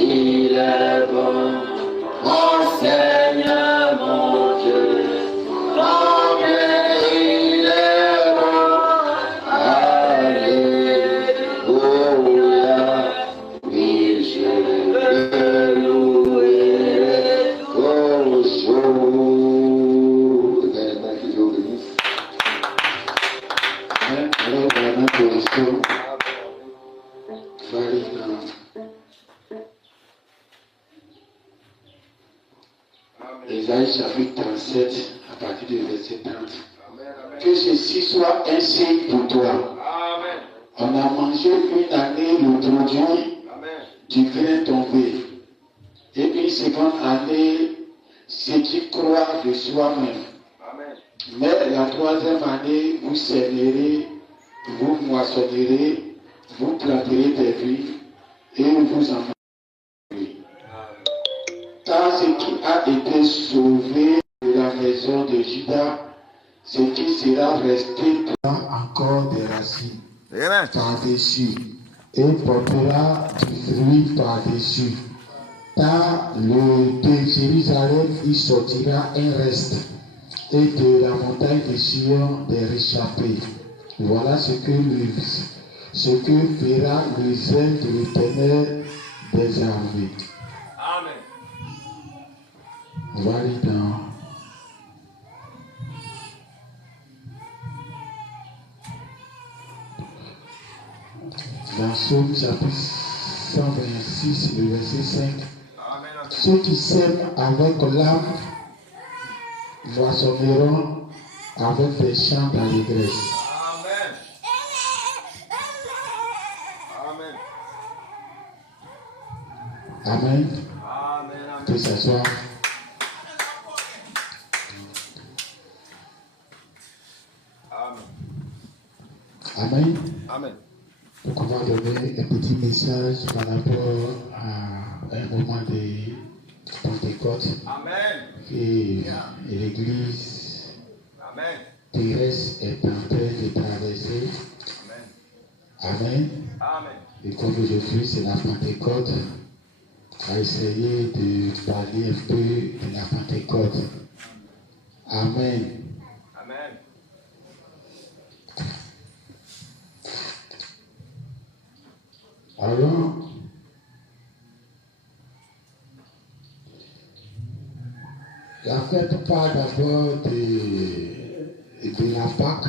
il est bon, mon Seigneur, mon Dieu, combien il est bon, alléluia, oui, je le louerai toujours. Éternellement, que Dieu vous bénisse. Alors, voilà notre position. Ésaïe chapitre 37, à partir du verset 30. Que ceci soit un signe pour toi. Amen. On a mangé une année le produit du grain tombé. Et une seconde année, ce qui croit de soi-même. Amen. Mais la troisième année, vous sèmerez, vous moissonnerez, vous planterez des vignes et vous en mangerez. Car ce qui a été sauvé de la maison de Juda, ce qui sera resté encore des racines par-dessus et portera du fruit par-dessus. Car de Jérusalem il sortira un reste et de la montagne de Sion des réchappés. Voilà ce que fera le zèle de l'Éternel des armées. Amen. On va aller dans Psaume chapitre 126, le verset 5. Amen. Ceux qui sèment avec l'âme moissonneront avec des chants d'allégresse. Amen. Amen. Amen. Amen. Que ça soit. Amen. Amen. Donc on va donner un petit message par rapport à un moment de Pentecôte. Amen. Et l'église terrestre est en train de traverser. Amen. Amen. Et comme aujourd'hui c'est la Pentecôte, on va essayer de parler un peu de la Pentecôte. Amen. Amen. Alors, la fête part d'abord de la Pâque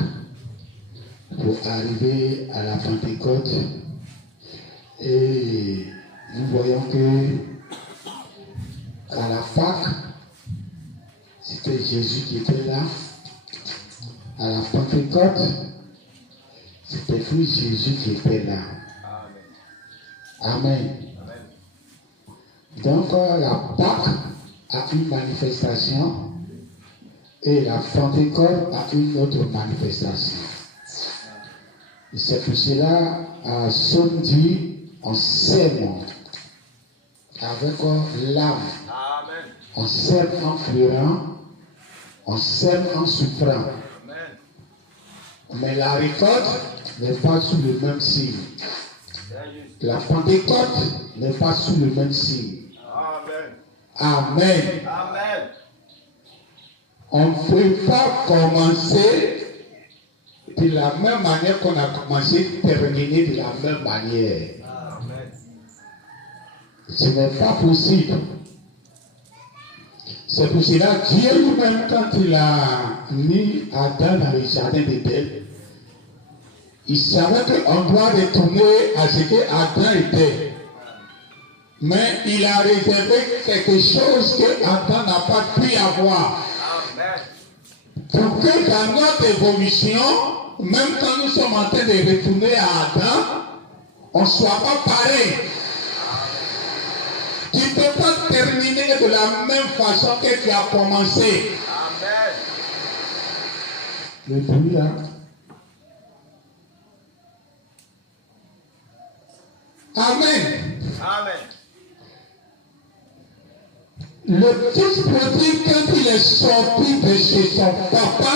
pour arriver à la Pentecôte. Et nous voyons que à la Pâque, c'était Jésus qui était là. À la Pentecôte, c'était plus Jésus qui était là. Amen. Amen. Donc la Pâque a une manifestation et la Pentecôte a une autre manifestation. Et c'est pour cela, à samedi, on sème avec l'âme. On sème en pleurant, on sème en souffrant. Amen. Mais la récolte n'est pas sous le même signe. La Pentecôte n'est pas sous le même signe. Amen. Amen. Amen. On ne peut pas commencer de la même manière qu'on a commencé, terminer de la même manière. Amen. Ce n'est pas possible. C'est pour cela que Dieu lui-même, quand il a mis Adam dans le jardin d'Éden, il savait qu'on doit retourner à ce que Adam était. Mais il a réservé quelque chose que Adam n'a pas pu avoir. Amen. Pour que dans notre évolution, même quand nous sommes en train de retourner à Adam, on ne soit pas pareil. Tu ne peux pas terminer de la même façon que tu as commencé. Amen. Le bruit là. Amen. Amen. Le fils prodigue, quand il est sorti de chez son papa,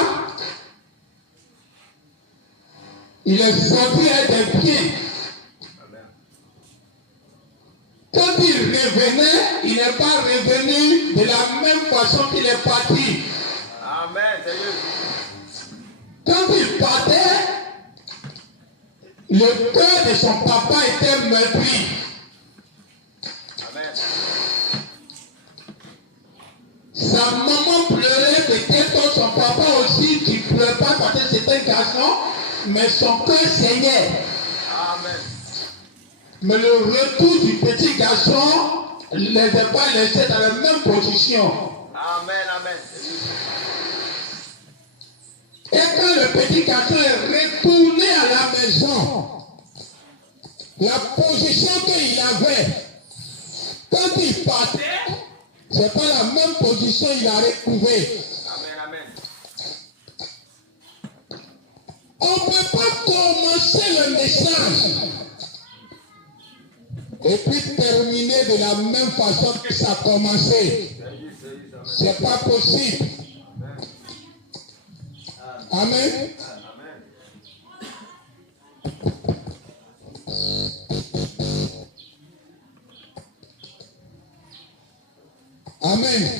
il est sorti avec des pieds. Quand il revenait, il n'est pas revenu de la même façon qu'il est parti. Amen. Quand il partait, le cœur de son papa était meurtri. Amen. Sa maman pleurait peut-être, son papa aussi qui ne pleurait pas parce que c'était un garçon, mais son cœur saignait. Amen. Mais le retour du petit garçon ne les a pas laissés dans la même position. Amen, amen. Et quand le petit garçon est retourné à la maison, la position qu'il avait, quand il partait, ce n'est pas la même position qu'il a retrouvée. Amen, amen. On ne peut pas commencer le message et puis terminer de la même façon que ça a commencé. Ce n'est pas possible. Amen. Amen.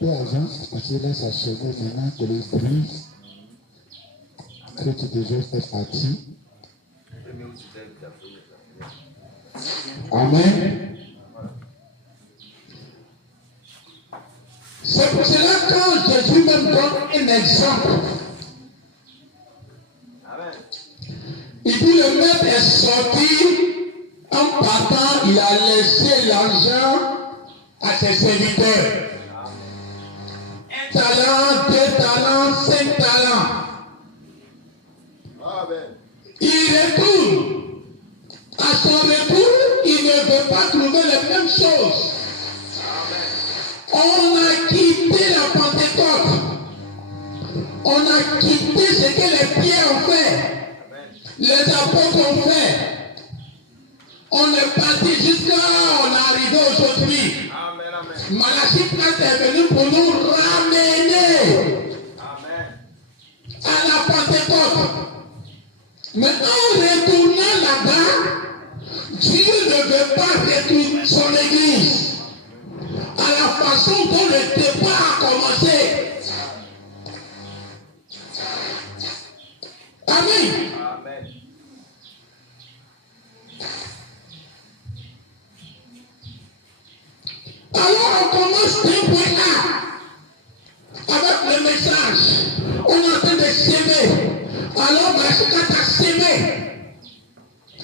Père Jean, tu laisses achever maintenant que le bruit que tu devais faire partie. Amen. C'est pour cela que quand Jésus même donne un exemple, il dit le maître est sorti, en partant, il a laissé l'argent à ses serviteurs. 1 talent, 2 talents, 5 talents. Il retourne. À son retour, il ne veut pas trouver les mêmes choses. On a quitté la Pentecôte. On a quitté ce que les pierres ont fait. Les apôtres ont fait. On est parti jusqu'à on est arrivé aujourd'hui. Malachie est venu pour nous ramener à la Pentecôte. Mais en retournant là-bas, Dieu ne veut pas retourner son église à la façon dont le départ a commencé. Amen. Alors on commence d'un point A avec le message. On est en train de s'aimer. Alors Machikat a sémé.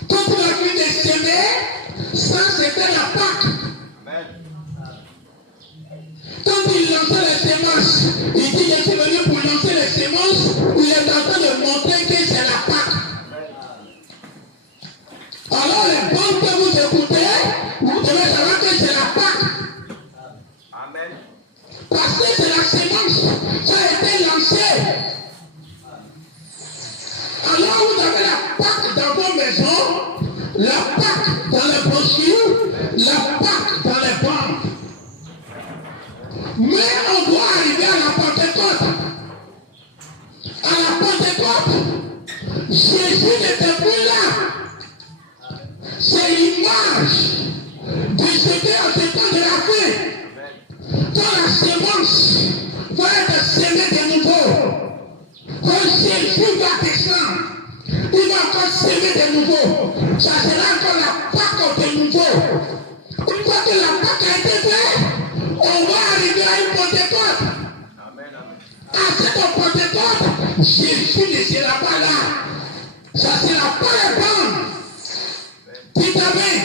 Quand il a fini de s'aimer, ça c'était la Pâque. Quand il lançait les semences, il dit je suis venu pour lancer les semences, il est en train de montrer que c'est la Pâque. Alors les bandes que vous écoutez, vous devez savoir que c'est la Pâque. Parce que c'est la sémence, ça a été lancé. Alors vous avez la Pâque dans vos maisons, la Pâque dans les brochures, la Pâque dans les bandes. Mais on doit arriver à la Pentecôte. À la Pentecôte, Jésus n'était plus là. C'est l'image de ce qui est en ce temps de la fin. Quand la sémence va être sémée de nouveau, quand Jésus va descendre, il va encore s'aimer de nouveau. Ça sera encore la Pâque de nouveau. Une fois que la Pâque a été faite, on va arriver à une Pentecôte. À cette Pentecôte, Jésus ne sera pas là. Ça sera pas les bandes. Dites Amen.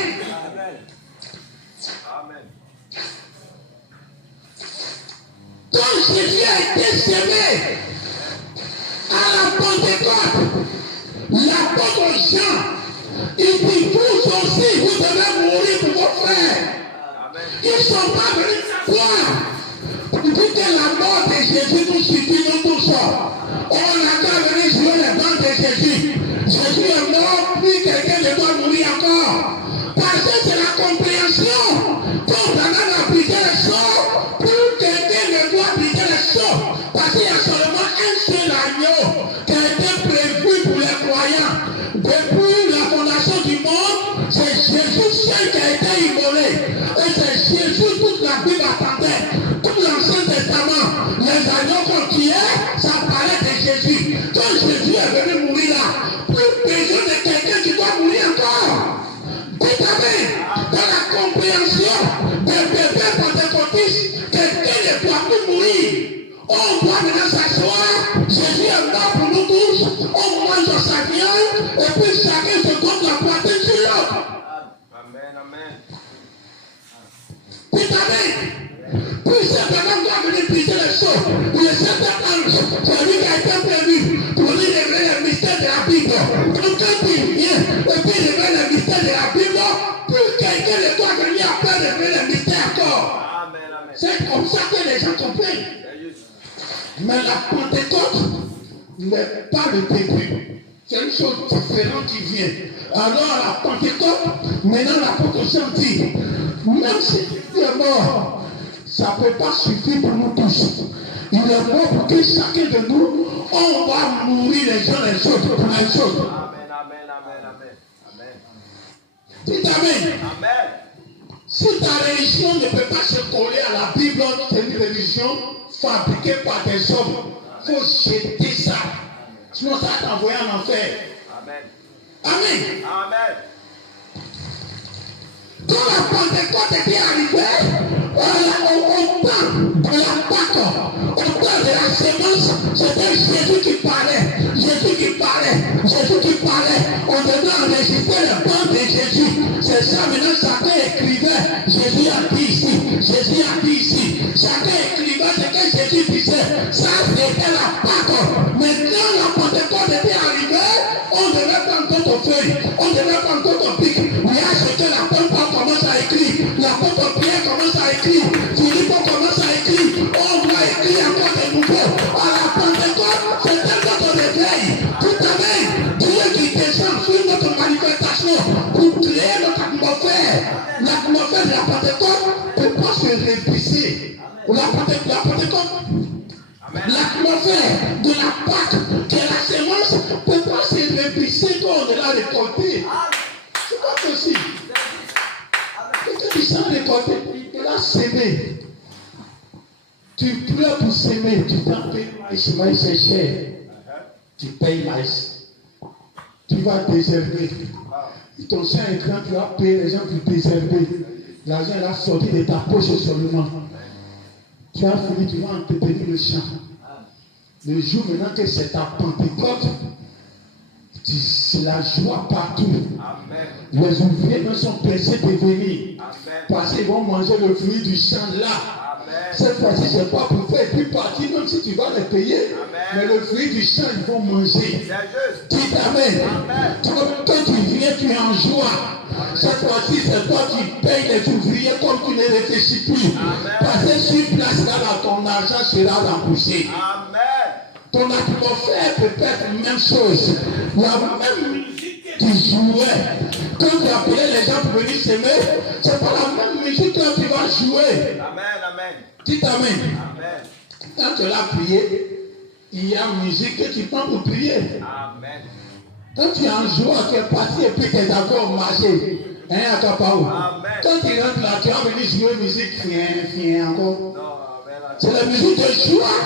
Quand Jésus a été sémé à la Pentecôte, l'apôtre Jean, il dit vous aussi, vous devez mourir pour vos frères. Ils ne sont pas venus croire. Il dit que la mort de Jésus nous suffit, nous tous. On n'a qu'à venir jouer les bancs de Jésus. Jésus est mort, puis quelqu'un ne doit mourir encore. Parce que c'est la compréhension. Quand on a appliqué les sorts, plus quelqu'un ne doit appliquer les sorts. Parce qu'il y a seulement un seul agneau qui a été prévu pour les croyants. Depuis la fondation du monde, c'est Jésus seul qui a été immolé. Et c'est Jésus, toute la Bible attendait. Tout l'Ancien Testament, les agneaux qu'on tuait, ça parlait de Jésus. Quand Jésus est venu mourir là, plus besoin de quelqu'un qui doit mourir encore. Dites amen. Dans la compréhension des bébés pentecôtistes, quelqu'un ne doit plus mourir. On doit maintenant s'asseoir. Jésus est mort pour nous tous. On mange sa viande. Et puis chacun se donne la poitrine sur l'autre. Amen, amen. Dites amen. Puis certainement doit venir briser les choses. Il est certain ange, c'est lui qui a été prévu pour lui révéler les mystères de la Bible. Quand il vient et puis révéler les mystères de la Bible, plus quelqu'un ne doit venir après révéler les mystères encore. Amen, amen. C'est comme ça que les gens comprennent. Mais la Pentecôte n'est pas le début. C'est une chose différente qui vient. Alors la Pentecôte, maintenant l'apôtre Jean dit, même si Jésus est mort, ça ne peut pas suffire pour nous tous. Il est mort pour que chacun de nous, on va mourir les uns les autres pour les autres. Amen, amen, amen, amen. Amen. Dites amen. Amen. Si ta religion ne peut pas se coller à la Bible, c'est une religion fabriquée par des hommes. Il faut jeter ça. Sinon ça va t'envoyer en enfer. Amen. Amen. Amen. Quand la Pentecôte était arrivée, au temps de la Pâque, au temps de la sémence, c'était Jésus qui parlait. Jésus qui parlait. Jésus qui parlait. On devait enregistrer le banc de Jésus. C'est ça maintenant, chacun écrivait. Jésus a dit ici. Jésus a dit ici. Chacun écrivait ce que Jésus disait. Ça, c'était la Pâque. Maintenant, la Pentecôte était arrivée, on devait prendre d'autres feuilles. On devait prendre d'autres pics. Il y a ce que l'apôtre Paul commence à écrire. L'apôtre Pierre commence à écrire. Philippe commence à écrire. On doit écrire encore de nouveau. À la Pentecôte, c'était notre réveil. Tout à l'heure, Dieu qui descend sur notre manifestation pour créer notre atmosphère. L'atmosphère de la Pentecôte ne peut pas se révisser. La Pentecôte, l'atmosphère de la Pâque, qui est la sémence, ne peut pas se révisser quand on l'a récolté. C'est pas possible. Quelqu'un qui s'en récolté, il a sémé. Tu pleures pour s'aimer, tu t'en payes maïs, maïs c'est cher. Tu payes maïs. Tu vas désherber. Ton sein est grand, tu vas payer les gens pour désherber. L'argent est sorti de ta poche seulement. Tu as fini, tu vas entretenir le champ. Le jour maintenant que c'est ta Pentecôte, c'est la joie partout. Amen. Les ouvriers ne sont pressés de venir. Amen. Parce qu'ils vont manger le fruit du champ là. Amen. Cette fois-ci, ce n'est pas pour faire plus partie, même si tu vas les payer. Amen. Mais le fruit du champ, ils vont manger. Dis amen. Amen. Quand tu viens, tu es en joie. Amen. Cette fois-ci, c'est toi qui payes les ouvriers comme tu ne réfléchis plus. Amen. Parce que sur place, là, ton argent sera remboursé. Amen. Ton atmosphère peut être la même chose. La même musique que tu jouais. Quand tu appelais les gens pour venir s'aimer, c'est pas la même musique que tu vas jouer. Amen, amen. Dites amen. Amen. Quand tu l'as prié, il y a une musique que tu prends pour prier. Amen. Quand tu es en joie, tu es parti et puis tes affaires ont marché. Hein, à toi, Amen. Quand tu rentres là, tu vas venir jouer musique, fien encore. Non. C'est la musique de joie.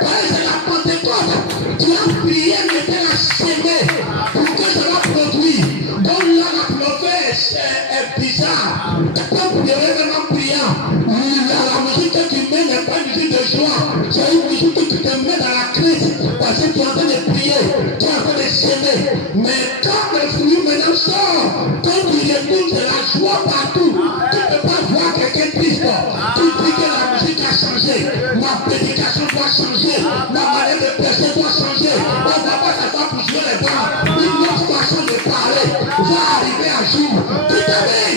Quand c'est la Pentecôte, tu as prié, mais tu as sémé pour que ça va produire. Donc là, l'atmosphère est bizarre. Comme tu es vraiment priant, la musique que tu mets n'est pas une musique de joie. C'est une musique que tu te mets dans la crise. Parce que tu es en train de prier, tu es en train de s'aimer. Mais quand le fruit maintenant sort, quand tu retournes, c'est la joie partout. Tu ne peux pas voir quelqu'un triste. Tu dis que la musique a changé. Ma prédication doit changer. Ma manière de prêcher doit changer. On ne va pas s'asseoir pour jouer les bancs. Une autre façon de parler va arriver un jour. Tout à fait.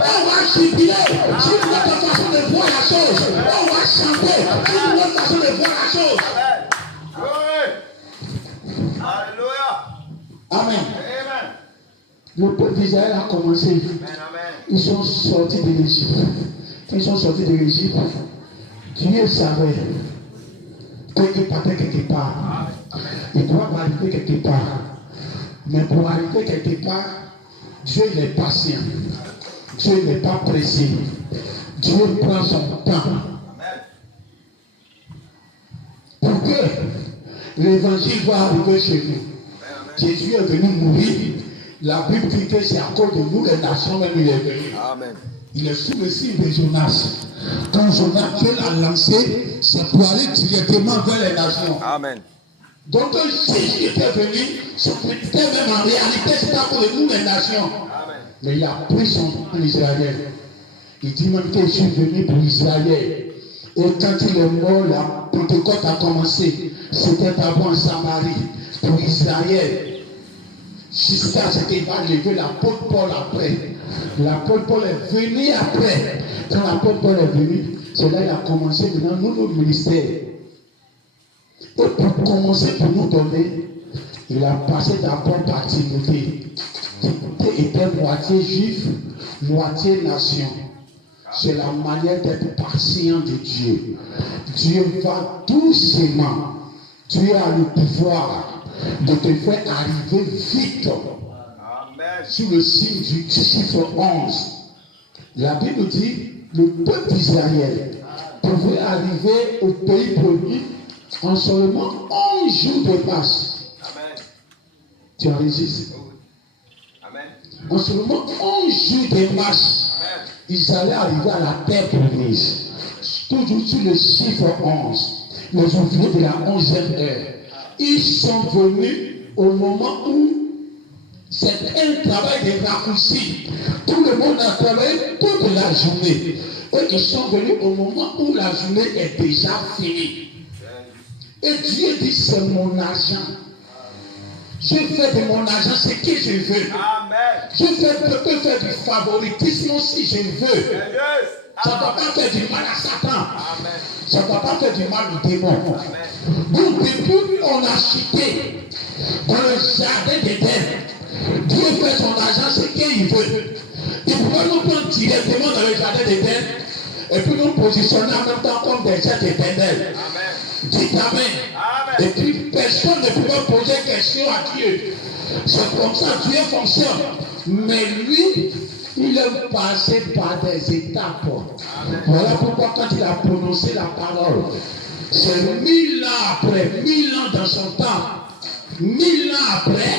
On va jubiler. C'est une autre façon de voir la chose. On va chanter. C'est une autre façon de voir la chose. Alléluia. Amen. Le peuple d'Israël a commencé. Ils sont sortis de l'Égypte. Ils sont sortis de l'Égypte. Dieu savait qu'il partait quelque part. Il doit arriver quelque part. Mais pour arriver quelque part, Dieu il est patient. Dieu n'est pas pressé. Dieu prend son temps. Pour que l'évangile va arriver chez nous. Jésus est venu mourir. La Bible dit que c'est à cause de nous, les nations, même il est venu. Amen. Il est sous le signe de Jonas. Quand Jonas, Dieu l'a lancé, c'est pour aller directement vers les nations. Amen. Donc Jésus était venu, c'était même en réalité, c'était à cause de nous, les nations. Amen. Mais il a pris son temps en Israël. Il dit même que je suis venu pour Israël. Et quand il est mort, la Pentecôte a commencé. C'était d'abord en Samarie, pour Israël. Jusqu'à ce qu'il va lever l'apôtre Paul après. L'apôtre Paul est venu après. Quand l'apôtre Paul est venu, c'est là qu'il a commencé maintenant notre ministère. Et pour commencer, pour nous donner, il a passé d'abord par Timothée. Timothée était moitié juif, moitié nation. C'est la manière d'être patient de Dieu. Dieu va doucement. Dieu a le pouvoir de te faire arriver vite. Amen. Sous le signe du chiffre 11. La Bible dit, le peuple d'Israël pouvait arriver au pays promis en seulement 11 jours de marche. Amen. Tu enregistres? Amen. En seulement 11 jours de marche, Amen. ils allaient arriver à la terre promise. Toujours sous le chiffre 11. Les ouvriers de la 11e heure. Ils sont venus au moment où c'est un travail de raccourci. Tout le monde a travaillé toute la journée. Et ils sont venus au moment où la journée est déjà finie. Et Dieu dit, c'est mon argent. Je fais de mon argent ce que je veux. Amen. Je peux faire du favoritisme si je veux. Yes. Ça ne va pas faire du mal à Satan. Amen. Ça ne va pas faire du mal au démon. Amen. Donc, depuis on a chuté dans le jardin d'Éden, Dieu fait son argent ce qu'il veut. Il pourrait nous prendre directement dans le jardin d'Éden et puis nous positionner en même temps comme des êtres éternels. Amen. Dites Amen. Amen. Et puis personne ne pouvait poser question à Dieu. C'est comme ça que Dieu fonctionne. Mais lui, il est passé par des étapes. Voilà pourquoi quand il a prononcé la parole, c'est 1000 ans après, 1000 ans dans son temps, 1000 ans après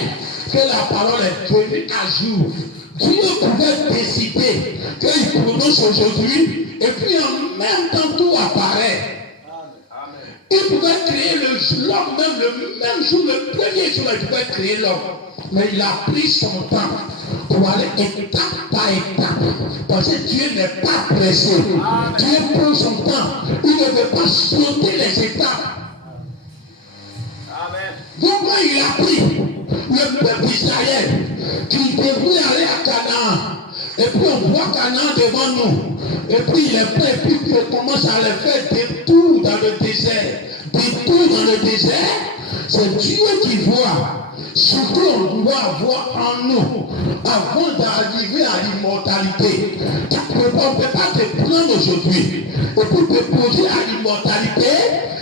que la parole est venue à jour. Dieu pouvait décider qu'il prononce aujourd'hui et puis en même temps tout apparaît. Il pouvait créer l'homme même le même jour, le premier jour, il pouvait créer l'homme. Mais il a pris son temps pour aller étape par étape. Parce que Dieu n'est pas pressé. Dieu prend son temps. Il ne veut pas sauter les étapes. Amen. Donc quand il a pris le peuple d'Israël qui devait aller à Canaan, et puis on voit Canaan devant nous, et puis il est prêt, et puis on commence à le faire des tours dans le désert. Des tours dans le désert, c'est Dieu qui voit. Surtout on doit avoir en nous, avant d'arriver à l'immortalité. On ne peut pas te prendre aujourd'hui et puis te poser à l'immortalité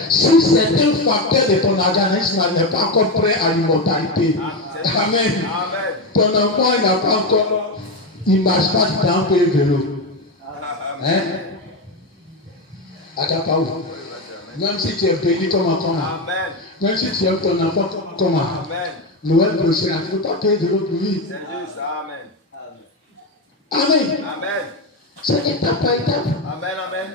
si c'est un facteur de ton organisme n'est pas encore prêt à l'immortalité. Amen. Ton enfant il n'a pas encore, il ne marche pas dans un vélo. Hein? Agapaou. Même si tu es béni comme comment. Même si tu aimes ton enfant comment. Noël prochain, il ne faut pas payer de l'autre vie. C'est juste. Amen. Amen. Amen. C'est étape par étape. Amen. Amen.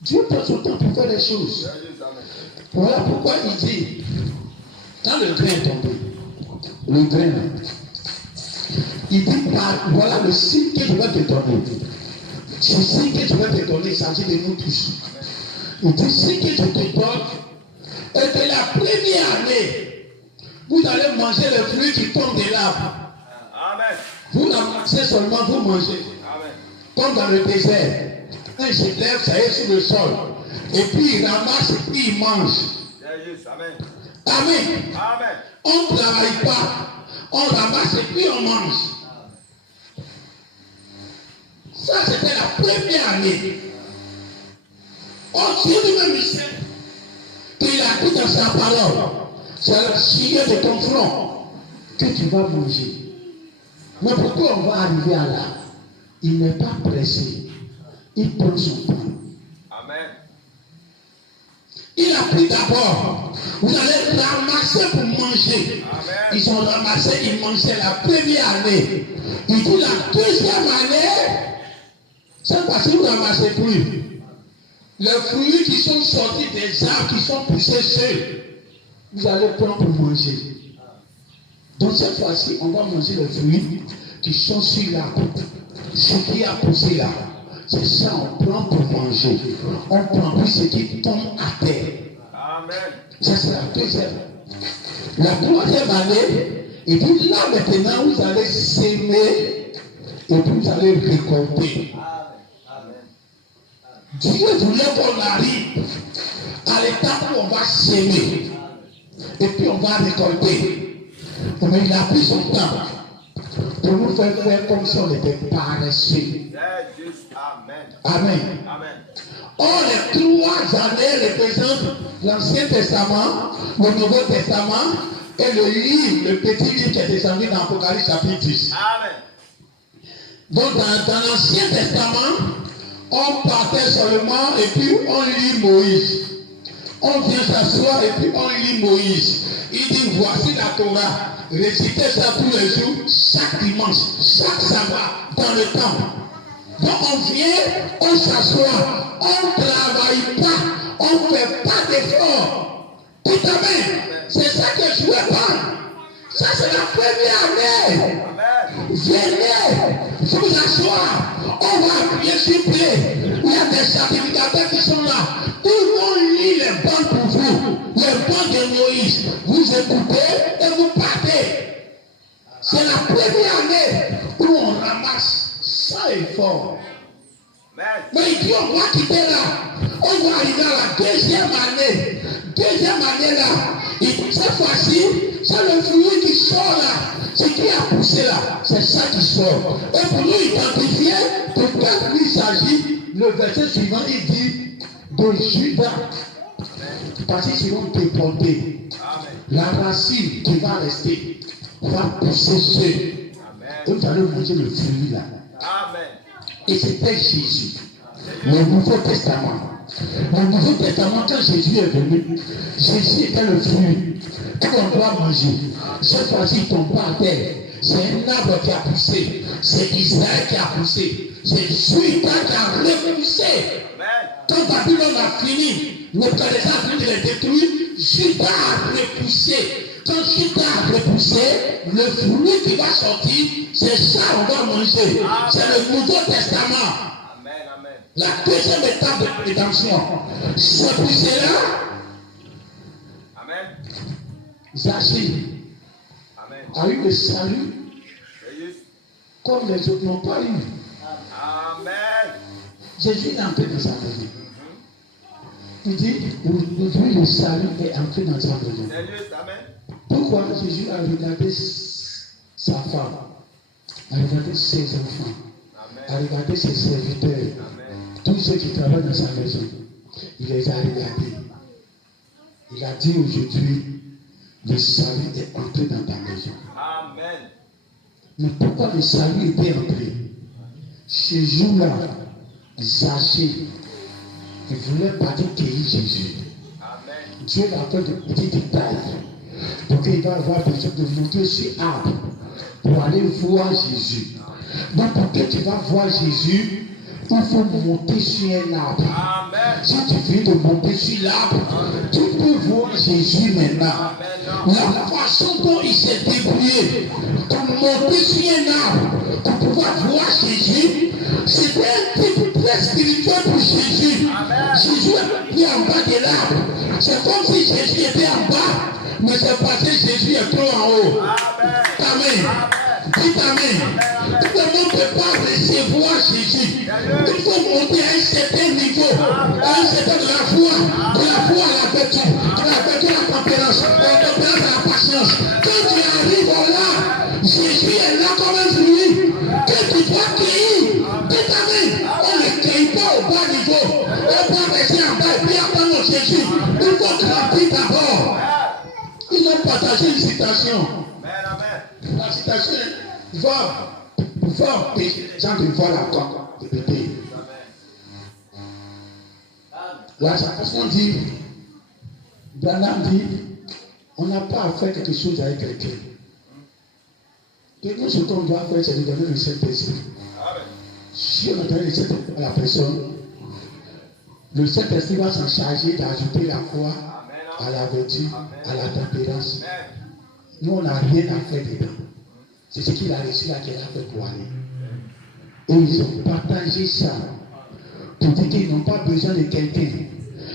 Dieu prend son temps pour faire les choses. C'est juste. Amen. Voilà pourquoi il dit, quand le grain est tombé, le grain, il dit, voilà le signe que je vais te donner. Ce signe que je vais te donner, il s'agit de nous tous. Il dit, ce que je te donne, et de la première année, vous allez manger les fruits qui tombent de l'arbre. Amen. Vous n'amassez seulement, vous mangez. Amen. Comme dans le désert. Un se lève, ça est sur le sol. Et puis il ramasse et puis il mange. C'est juste. Amen. Amen. Amen. On ne travaille pas. On ramasse et puis on mange. Ça, c'était la première année. Oh, Dieu lui-même, il sait. Il a dit dans sa parole, c'est le signe de ton front. que tu vas manger. Mais pourquoi on va arriver à là? Il n'est pas pressé. Il prend son temps. Amen. Il a pris d'abord. Vous allez ramasser pour manger. Amen. Ils ont ramassé, ils mangeaient la première année. Il dit la deuxième année, c'est parce que vous ramassez plus. Les fruits qui sont sortis des arbres, qui sont poussés seuls, vous allez prendre pour manger. Donc cette fois-ci, on va manger les fruits qui sont sur l'arbre. Ce qui a poussé là, c'est ça on prend pour manger. On prend plus ce qui tombe à terre. Amen. Ça c'est la deuxième. La troisième année, et puis là maintenant, vous allez s'aimer et puis vous allez récolter. Dieu voulait qu'on arrive à l'étape où on va s'aimer et puis on va récolter. Mais il a pris son temps pour nous faire comme si on était paresseux. Amen. Amen. Amen. Or, les 3 années représentent l'Ancien Testament, le Nouveau Testament et le livre, le petit livre qui est descendu dans Apocalypse chapitre 10. Amen. Donc, dans l'Ancien Testament, on partait seulement et puis on lit Moïse. On vient s'asseoir et puis on lit Moïse. Il dit, voici la Torah. Récitez ça tous les jours, chaque dimanche, chaque sabbat, dans le temple. Donc on vient, on s'assoit, on ne travaille pas, on ne fait pas d'effort. Tout amen. C'est ça que je veux pas. Ça c'est la première année. Venez, vous asseoir, on va appuyer sur play. Il y a des certificateurs qui sont là. Tout le monde lit les bandes pour vous, les bandes de Moïse. Vous écoutez et vous partez. C'est la première année où on ramasse sans effort. Mais il dit on va quitter là. On va arriver à la deuxième année. Deuxième année là. Et cette fois-ci, c'est le fruit qui sort là. Ce qui a poussé là, c'est ça qui sort. Et pour nous identifier de quel il s'agit, le verset suivant, il dit de Judas. Parce qu'ils seront déportés. La racine qui va rester va pousser seul. Et vous allez manger le fruit là. Amen. Et c'était Jésus. Le Nouveau Testament. Le Nouveau Testament, quand Jésus est venu, Jésus était le fruit qu'on doit manger. Cette fois-ci, il ne tombe pas à terre. C'est un arbre qui a poussé. C'est Israël qui a poussé. C'est Judas qui a repoussé. Quand Babylone a fini, Nebuchadnezzar a fini de les détruire, Judas a repoussé. Quand Judas a repoussé, le fruit qui va sortir, c'est ça qu'on va manger. C'est le Nouveau Testament. La deuxième étape de la rédemption. C'est pour cela. Amen. Zaché a eu le salut comme les autres n'ont pas eu. Amen. Jésus est entré dans sa maison. Il dit, aujourd'hui le salut est entré dans sa maison. Pourquoi Jésus a regardé sa femme, a regardé ses enfants, a regardé ses serviteurs, tous ceux qui travaillent dans sa maison, il les a regardés. Il a dit aujourd'hui, le salut est entré dans ta maison. Amen. Mais pourquoi le salut était entré? Ce jour-là, Zaché, il voulait partir cueillir Jésus. Amen. Dieu l'a fait de petits détails. Donc il va avoir besoin de monter sur arbre pour aller voir Jésus. Donc pour que tu vas voir Jésus, il faut monter sur un arbre. Amen. Si tu viens de monter sur l'arbre, tu peux voir Jésus maintenant. La façon dont il s'est débrouillé pour monter sur un arbre, pour pouvoir voir Jésus, c'était un type très spirituel pour Jésus. Jésus est mis en bas de l'arbre. C'est comme si Jésus était en bas, mais c'est parce que Jésus est trop en haut. Amen. Dites Amen. Tout le monde ne peut pas recevoir Jésus. Il faut monter à un certain niveau, à un certain de la foi à la vertu, de la vertu à la tempérance, de la tempérance à la patience. Quand tu arrives là, Jésus est là comme un fruit que tu dois cueillir. Dites Amen. On ne cueille pas au bas niveau. On doit rester en bas et puis attendre Jésus. Il faut grandir d'abord. Ils ont partagé une citation. citation, va empêcher les gens de voir la croix, de péter. Là, parce qu'on dit, Branham dit, on n'a pas à faire quelque chose avec quelqu'un. Et nous, ce qu'on doit faire, c'est de donner le Saint-Esprit. Si on a donné le Saint-Esprit à la personne, le Saint-Esprit va s'en charger d'ajouter la foi à la vertu, à la tempérance. Nous, on n'a rien à faire dedans. C'est ce qu'il a reçu là qu'il a fait pour aller. Et ils ont partagé ça pour dire qu'ils n'ont pas besoin de quelqu'un.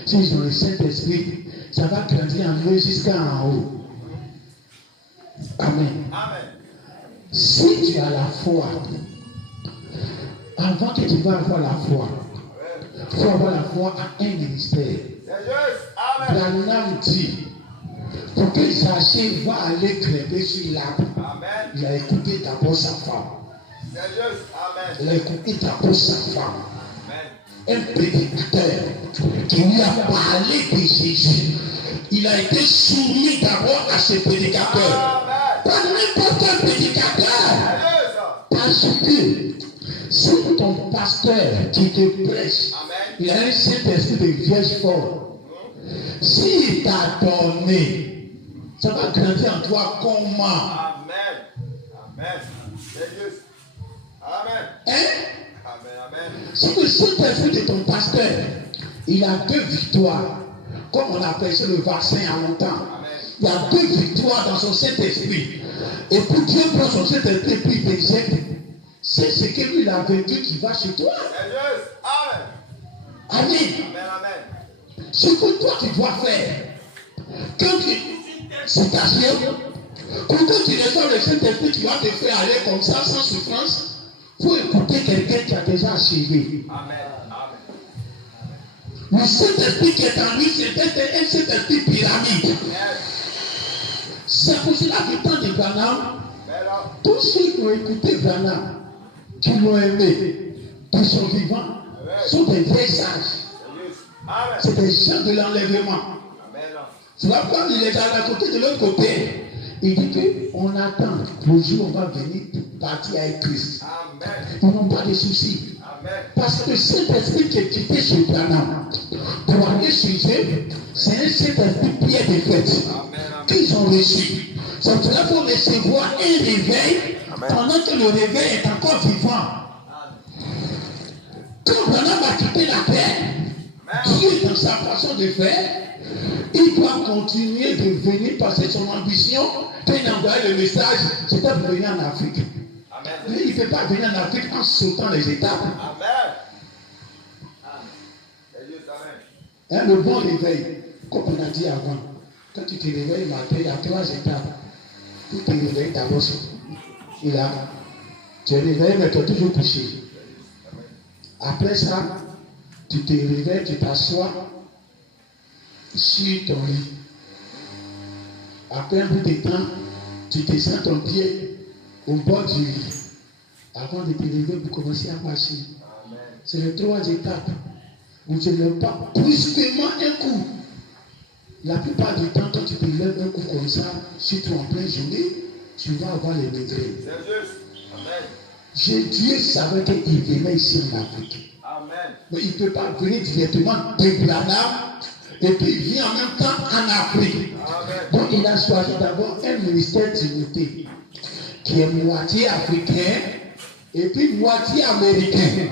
S'ils ont le Saint-Esprit, ça va grandir en eux jusqu'en haut. Amen. Si tu as la foi, avant que tu vas avoir la foi, il faut avoir la foi à un ministère. Branham dit, pour que Zachée va aller grimper sur l'arbre, il a écouté d'abord sa femme. Il a écouté d'abord sa femme. Un prédicateur qui lui a parlé de Jésus. Il a été soumis d'abord à ce prédicateur. Pas n'importe quel prédicateur. Parce que si ton pasteur qui te prêche, il a un Saint-Esprit de vierge fort. S'il t'a donné, ça va grandir en toi comment? Amen. Hein? Si le Saint-Esprit de ton pasteur, il a 2 victoires, comme on a appelé le vaccin à longtemps. Il y a 2 victoires dans son Saint-Esprit. Et puis Dieu prend son Saint-Esprit et puis il t'injecte. C'est ce que lui il a vécu qui va chez toi. Amen. Ce que toi tu dois faire, quand tu citation, quand tu reçois le Saint-Esprit, tu vas te faire aller comme ça sans souffrance. Il faut écouter quelqu'un qui a déjà achevé. Le Saint-Esprit qui est en lui, c'est un Saint-Esprit pyramide. C'est pour cela que tant de Branham, tous ceux qui ont écouté Branham, qui l'ont aimé, qui sont vivants, sont des vrais sages. C'est des gens de l'enlèvement. C'est pourquoi il est à côté de l'autre côté. Il dit qu'on attend le jour où on va venir partir avec Christ. Ils n'ont pas de soucis. Parce que cet esprit qui est quitté sur Branham pour aller sur eux, c'est un Saint-Esprit pierre de fête qu'ils ont reçu. C'est pour cela qu'il faut recevoir un réveil pendant que le réveil est encore vivant. Quand Branham a quitté la terre, Dieu dans sa façon de faire, il doit continuer de venir parce que son ambition, quand il a envoyé le message, c'était de venir en Afrique. Mais il ne peut pas venir en Afrique en sautant les étapes. Hein, le bon réveil, comme on a dit avant, quand tu te réveilles le matin, il y a 3 étapes. Tu te réveilles d'abord, tu te réveilles, mais tu es toujours couché. Après ça, tu te réveilles, tu t'assois sur ton lit. Après un bout de temps, tu descends ton pied au bord du lit. Avant de te lever pour commencer à marcher. C'est les 3 étapes où tu ne lèves pas brusquement un coup. La plupart du temps, quand tu te lèves un coup comme ça, surtout en pleine journée, tu vas avoir les migraines. Dieu savait qu'il venait ici en Afrique. Mais il ne peut pas venir directement de Branham et puis il vient en même temps en Afrique. Donc il a choisi d'abord un ministère Timothée qui est moitié africain et puis moitié américain.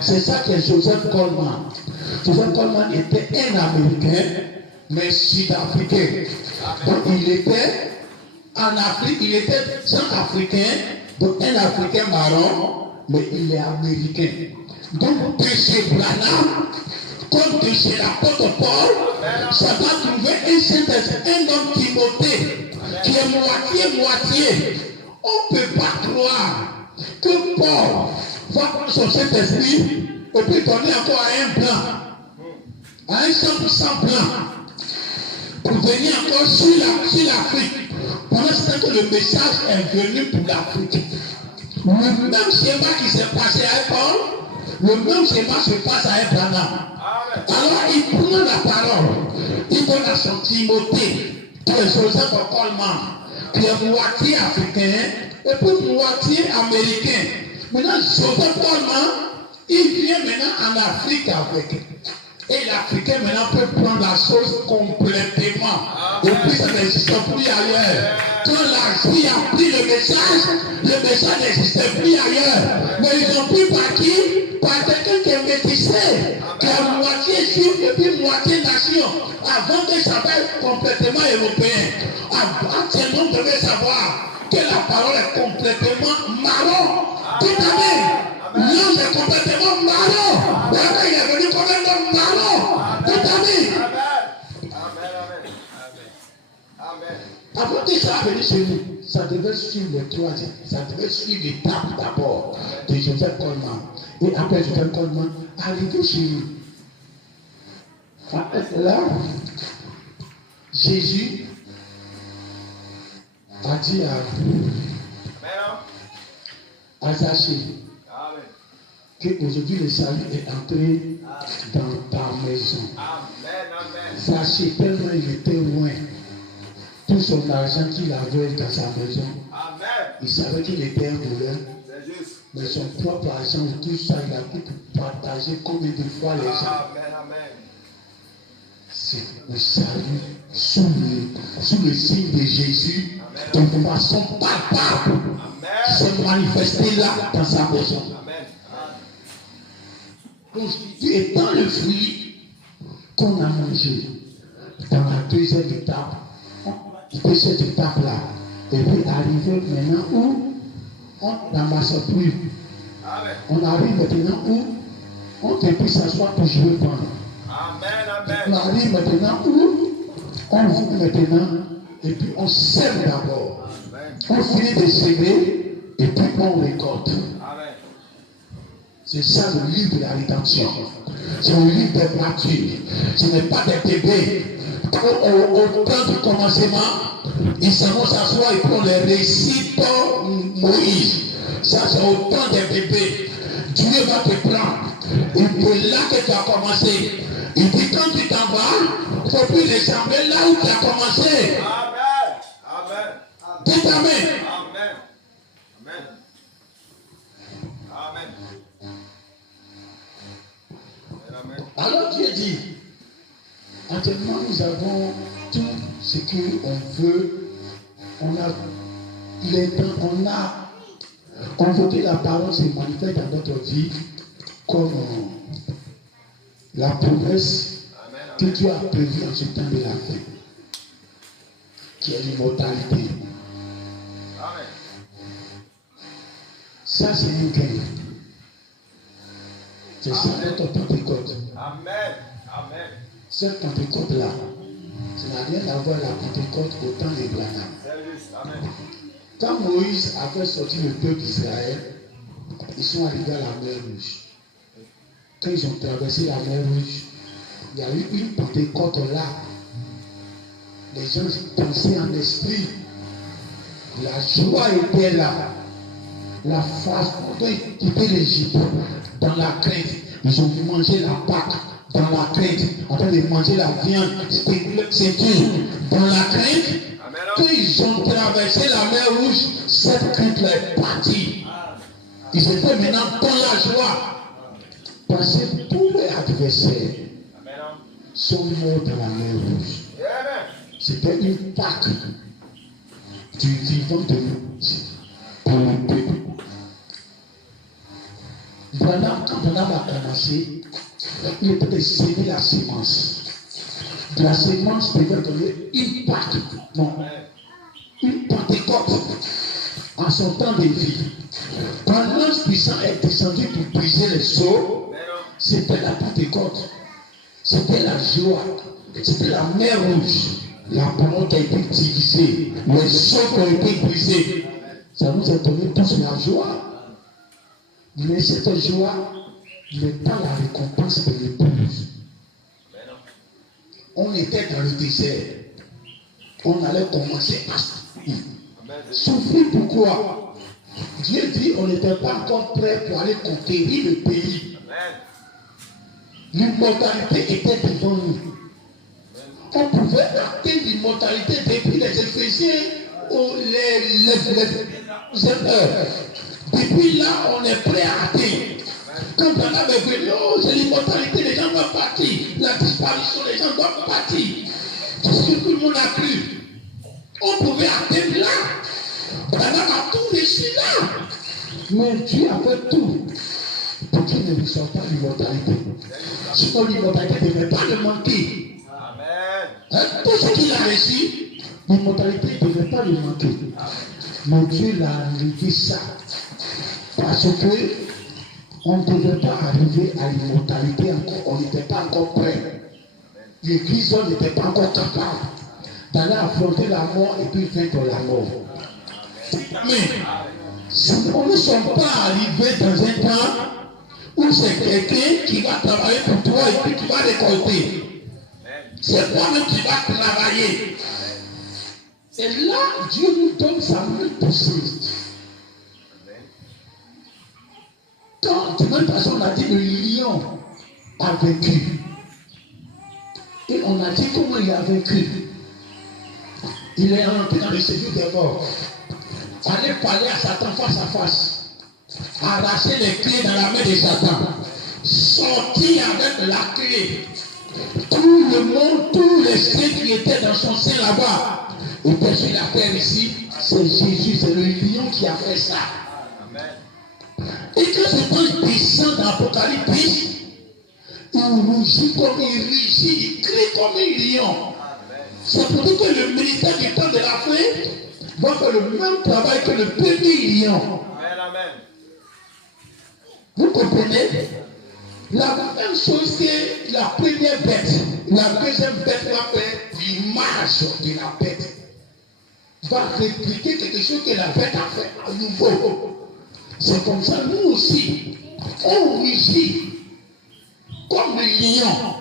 C'est ça que Joseph Coleman. Joseph Coleman était un Américain, mais sud-africain. Donc il était en Afrique, il était centrafricain, donc un Africain marron, mais il est américain. Donc de chez Branham, comme de chez l'apôtre Paul, ça va trouver un Saint-Esprit, un homme Timothée, qui est moitié-moitié. On ne peut pas croire que Paul va prendre son Saint-Esprit et puis donner encore à un blanc, à un 100% blanc, pour venir encore sur l'Afrique. Pendant ce temps que le message est venu pour l'Afrique. Le même schéma qui s'est passé à Paul, le même schéma se passe à Branham. Alors il prend la parole, il donne à son Timothée, qui est Joseph Coleman, qui est moitié africain et puis moitié américain. Maintenant, Joseph Coleman, il vient maintenant en Afrique avec. Et l'Africain maintenant peut prendre la chose complètement. Et puis ça n'existe plus ailleurs. Quand l'Asie a pris le message n'existait plus ailleurs. Mais ils ont pris par qui? Par quelqu'un qui est métissé, qui est moitié juif et puis moitié nation. Avant que ça soit complètement européen. Actuellement, vous devez savoir que la parole est complètement marron. Tout à fait. L'homme est complètement marron. Il est venu complètement marron. Tout à fait. Avant que ça vienne chez nous, ça devait suivre le troisième. Ça devait suivre l'étape d'abord de Joseph Coleman. Et après Joseph Coleman, arrivé chez nous. Là, Jésus a dit à Zachée qu'aujourd'hui le salut est entré dans ta maison. Zachée, tellement il était loin, tout son argent qu'il avait dans sa maison, il savait qu'il était un voleur, mais son propre argent, tout ça, il a pu partager combien de fois les gens. C'est le salut sous le signe de Jésus, de façon palpable, se manifester là dans sa maison. Étant le fruit qu'on a mangé dans la deuxième étape, de cette étape-là, et puis arriver maintenant où on n'amasse plus. On arrive maintenant où on ne peut plus s'asseoir pour jouer pendant. On arrive maintenant où on vit maintenant et puis on sème d'abord. On finit de s'aimer et puis on récolte. C'est ça le livre de la rédemption. C'est le livre des matures. Ce n'est pas des bébés. Au temps du commencement, ils s'en vont s'asseoir et puis on les récite Moïse. Ça c'est au temps des bébés. Dieu va te prendre. Et c'est là que tu as commencé. Il dit quand tu t'en vas, il ne faut plus les sembler là où tu as commencé. Dites amen. Alors Dieu dit, actuellement nous avons tout ce qu'on veut, on a les temps, on veut que la parole se manifeste dans notre vie comme la promesse que Dieu a prévue en ce temps de la fin, qui est l'immortalité. Ça c'est un gain. C'est ça notre Pentecôte. Amen. Cette Pentecôte-là, ça n'a rien à voir avec la Pentecôte au temps des Branham. Quand Moïse a fait sortir le peuple d'Israël, ils sont arrivés à la mer Rouge. Quand ils ont traversé la mer Rouge, il y a eu une Pentecôte là. Les gens pensaient en esprit. La joie était là. La façon dont ils quittaient l'Égypte, dans la crainte. Ils ont mangé la Pâque dans la crainte, en train de manger la viande, c'est dur. Dans la crainte, quand ils ont traversé la mer Rouge, cette crainte-là est partie. Ils étaient maintenant dans la joie. Parce que tous les adversaires sont morts dans la mer Rouge. C'était une Pâque du vivant de Moïse pour le peuple. Voilà, quand on a commencé, il était de semer la sémence. De la sémence devait donner une Pâque, non, une Pentecôte en son temps de vie. Quand l'ange puissant est descendu pour briser les seaux, c'était la Pentecôte, c'était la joie, c'était la mer Rouge. La parole qui a été divisée, les seaux qui ont été brisés, ça nous a donné tous la joie. Mais cette joie n'est pas la récompense de l'épouse. On était dans le désert. On allait commencer à souffrir. Souffrir pourquoi? Dieu dit on n'était pas encore prêt pour aller conquérir le pays. L'immortalité était devant nous. On pouvait atteindre l'immortalité depuis les Éphésiens ou j'ai peur. Depuis là, on est prêt à atteindre. Quand Branham est venu, oh, c'est l'immortalité, les gens doivent partir. La disparition, les gens doivent partir. Tout ce que tout le monde a cru. On pouvait atteindre là. Branham a tout réussi là. Mais Dieu a fait tout pour qu'il ne lui sorte pas l'immortalité. Sinon, l'immortalité ne devait pas le manquer. Amen. Hein? Tout ce qu'il a réussi, l'immortalité ne devait pas le manquer. Mais Dieu l'a réglé ça. Parce que on ne devait pas arriver à l'immortalité encore. On n'était pas encore prêt. L'église n'était pas encore capable d'aller affronter la mort et puis vaincre la mort. Mais nous ne sommes pas arrivés dans un temps où c'est quelqu'un qui va travailler pour toi et puis tu vas récolter. C'est toi-même qui vas travailler. Et là, Dieu nous donne sa main possible. Quand, de même façon, on a dit le lion a vaincu. Et on a dit comment il a vaincu. Il est rentré dans le séjour des morts. Aller parler à Satan face à face. Arracher les clés dans la main de Satan. Sortir avec la clé. Tout le monde, tous les saints qui étaient dans son sein là-bas. Et qu'est-ce qu'il a fait ici? C'est Jésus, c'est le lion qui a fait ça. Et quand cet ange descend dans l'Apocalypse, il rougit comme il rugit, il crie comme un lion. C'est pour dire que le ministère du temps de la fin va faire le même travail que le premier lion. Amen. Vous comprenez? La même chose que la première bête, la deuxième bête va faire l'image de la bête. Va répliquer quelque chose que la bête a fait à nouveau. C'est comme ça, nous aussi, on rugit comme le lion.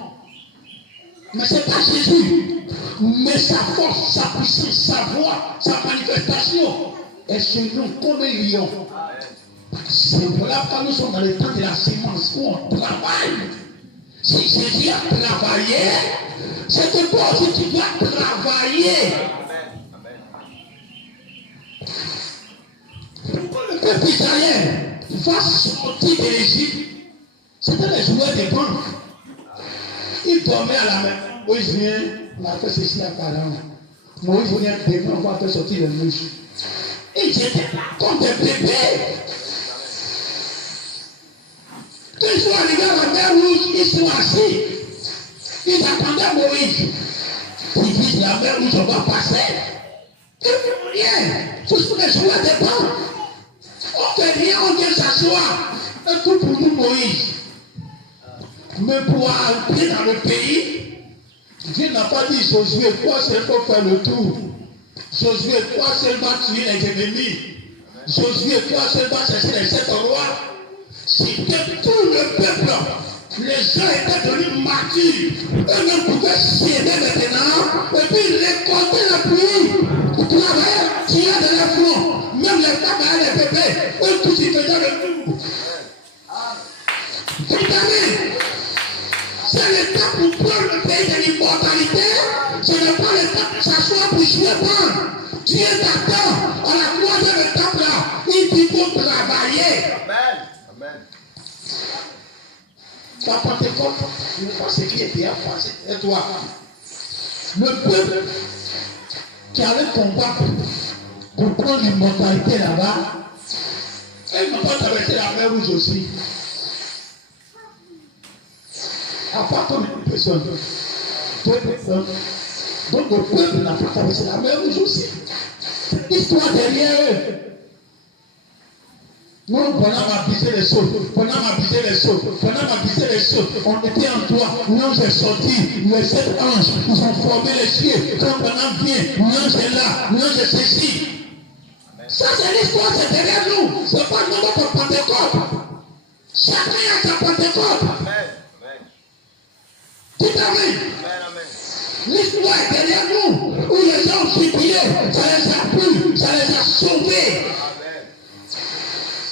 Mais ce n'est pas Jésus. Mais sa force, sa puissance, sa voix, sa manifestation est chez nous comme un lion. C'est pour la fois nous sommes dans le temps de la sémence où on travaille. Si Jésus a travaillé, c'est que toi aussi tu dois travailler. Pourquoi le peuple israélien va sortir de l'Égypte? C'était les joueurs des banques. Ils dormaient à la main. Moïse vient, on a fait ceci à Pharaon. Moïse vient, demain on va faire sortir les mouches. Ils étaient là comme des bébés. Quand ils sont arrivés à la mer Rouge, ils sont assis. Ils attendaient Moïse. Ils disent la mer Rouge, on va passer. Ils ne font rien. Ce sont les joueurs des banques. On fait rien, on vient s'asseoir. Et tout pour nous, Moïse. Mais pour entrer dans le pays, Dieu n'a pas dit Josué, toi seul faut faire le tour. Josué, toi seul va tuer les ennemis. Josué, toi seul va chercher les 7 rois. C'était tout le peuple. Les gens étaient devenus matures. Eux-mêmes pouvaient s'aider maintenant et puis récolter la pluie. Travailler, tirer de la front. Même les femmes et les bébés, eux tous ils faisaient le tour. Vitamine. C'est le temps pour prendre le pays de l'immortalité. Ce n'est pas le temps de s'asseoir pour jouer bon. Dieu t'attend à la troisième étape là. Il dit qu'il faut travailler. Amen. La Pentecôte, je ne sais pas ce qui est bien passé. Et toi, le peuple qui allait combattre pour prendre l'immortalité là-bas, elle n'a pas traversé la mer Rouge aussi. À part comme une personne, deux personnes. Donc le peuple n'a pas traversé la mer Rouge aussi. C'est l'histoire derrière eux. Nous, Branham a brisé les seaux. Branham a brisé les seaux. Branham a brisé les seaux. On était en toi. L'ange est sorti. Les 7 anges, ils ont formé les cieux. Quand Branham vient, l'ange est là. L'ange est ceci. Ça, c'est l'histoire, c'est derrière nous. Ce n'est pas notre Pentecôte. Chacun a sa Pentecôte. Dites amen. L'histoire est derrière nous. Où les gens ont supplié. Ça les a plu. Ça les a sauvés.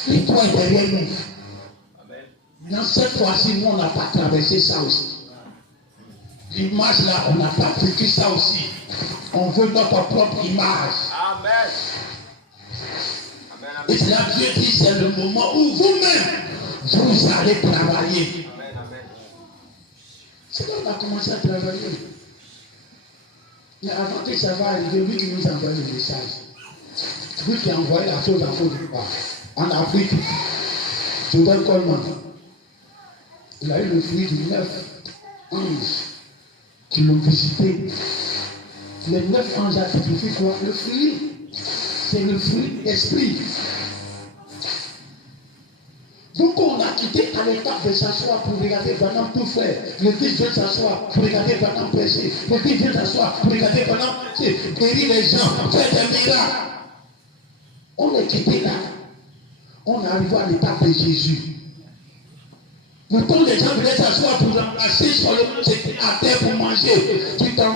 L'histoire est derrière nous. Dans cette fois-ci, nous, on n'a pas traversé ça aussi. L'image là, on n'a pas vécu ça aussi. On veut notre propre image. Amen. Et c'est là que Dieu dit, c'est le moment où vous-même, vous allez travailler. C'est là qu'on a commencé à travailler. Mais avant que ça va arriver, lui qui nous a envoyé le message, lui qui a envoyé la chose en Côte d'Ivoire, en Afrique, Jordan Coleman, il a eu le fruit de 9 anges qui l'ont visité. Les 9 anges a signifié quoi? Le fruit. C'est le fruit d'esprit. Donc on a quitté à l'étape de s'asseoir pour regarder pendant tout faire. Le fils vient s'asseoir pour regarder pendant prêcher. Le fils vient s'asseoir pour regarder pendant guérir les gens, faire des miracles. On est quitté là. On est arrivé à l'étape de Jésus. Pourtant les gens venaient s'asseoir pour remplacer seulement ce qui est à terre pour manger. Tu t'en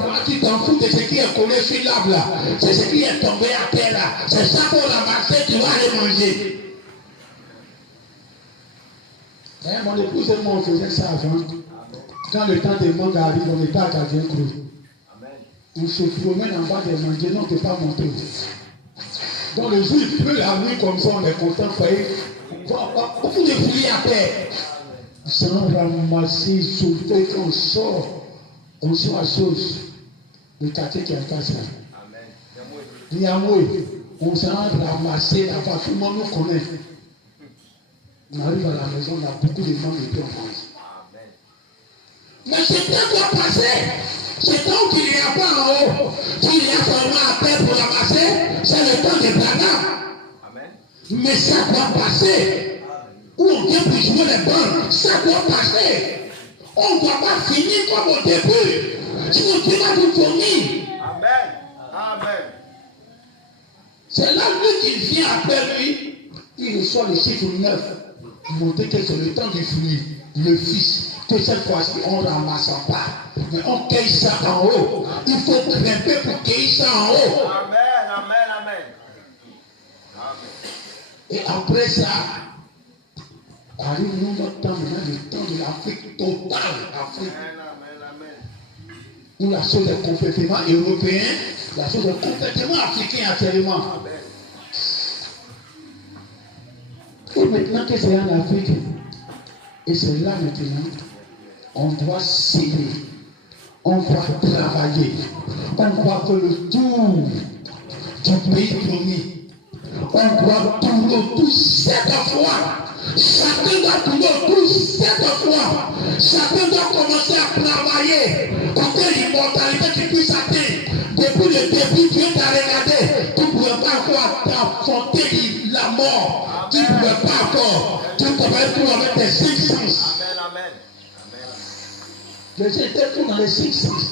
fous de ce qui est collé sur l'arbre là. C'est ce qui est tombé à terre là. C'est ça qu'on ramassait, tu vas aller manger. Mon épouse et moi, on faisait ça avant. Quand le temps des mangues arrive, on était à Gardien Creux. On se promène en bas des mangues, non, on ne peut pas monter. Donc le jour il pleut la nuit comme ça, on est content, beaucoup de fruits à terre. Sans ramasser, sauter, quand on sort à chose. Le quartier qui est en face là. Niamoué, on s'en ramassé là-bas, tout le monde nous connaît. On arrive à la maison, on a beaucoup de gens qui en France. Mais c'est temps doit passer. C'est temps qu'il n'y a pas en haut. S'il y a seulement à terre pour ramasser, c'est le temps de Branham. Mais ça doit passer. Où on vient pour jouer les balles, ça doit passer. On ne doit pas finir comme au début. Sinon Dieu va nous fournir. Amen. Amen. C'est là lui qui vient après lui. Il reçoit le chiffre 9. Montrer que c'est le temps du fruit, le fils, que cette fois-ci on ne ramasse pas, mais on cueille ça en haut. Il faut grimper pour cueillir ça en haut. Amen, amen, amen. Et après ça, arrive nous notre temps maintenant, le temps de l'Afrique totale. Afrique. Où la chose est complètement européenne, la chose est complètement africaine actuellement. Et maintenant que c'est en Afrique, et c'est là maintenant, on doit s'aimer, on doit travailler, on doit faire le tour du pays promis, on doit tourner autour 7 fois. Chacun doit tourner autour 7 fois. Chacun doit commencer à travailler pour que l'immortalité tu puisses atteindre. Depuis le début, Dieu t'a regardé. Tu ne pouvais pas encore affronter la mort. Tu ne pouvais pas encore. Tu pouvais tout avec tes 5 sens. Amen. Les étaient tout dans les 5 sens.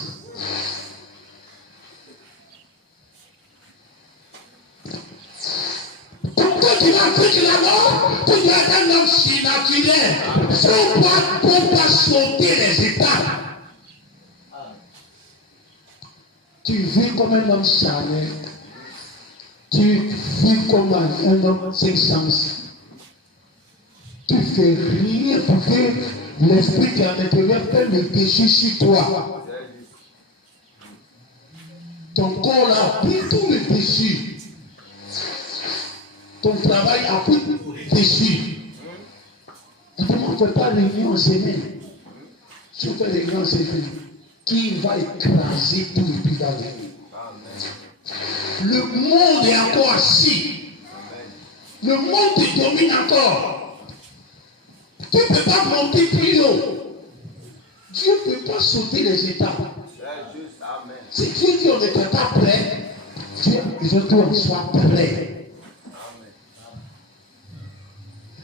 Pourquoi tu vas faire la mort? Tu dois être un homme surnaturel. Faut pas sauter les étapes. Tu vis comme un homme charnel. Tu vis comme un homme sans sens. Tu fais rien pour que l'esprit qui est à l'intérieur fait le péché sur toi. Ton corps a pris tout le péché. Ton travail a pris tout le péché. On ne fait pas réunion en semaine. Si on fait réunion en semaine, qui va écraser tout le pays d'avenir? Le monde est encore assis. Le monde te domine encore. Tu ne peux pas monter plus haut. Dieu ne peut pas sauter les étapes. Si Dieu dit on n'était pas prêt, Dieu veut qu'on soit prêt.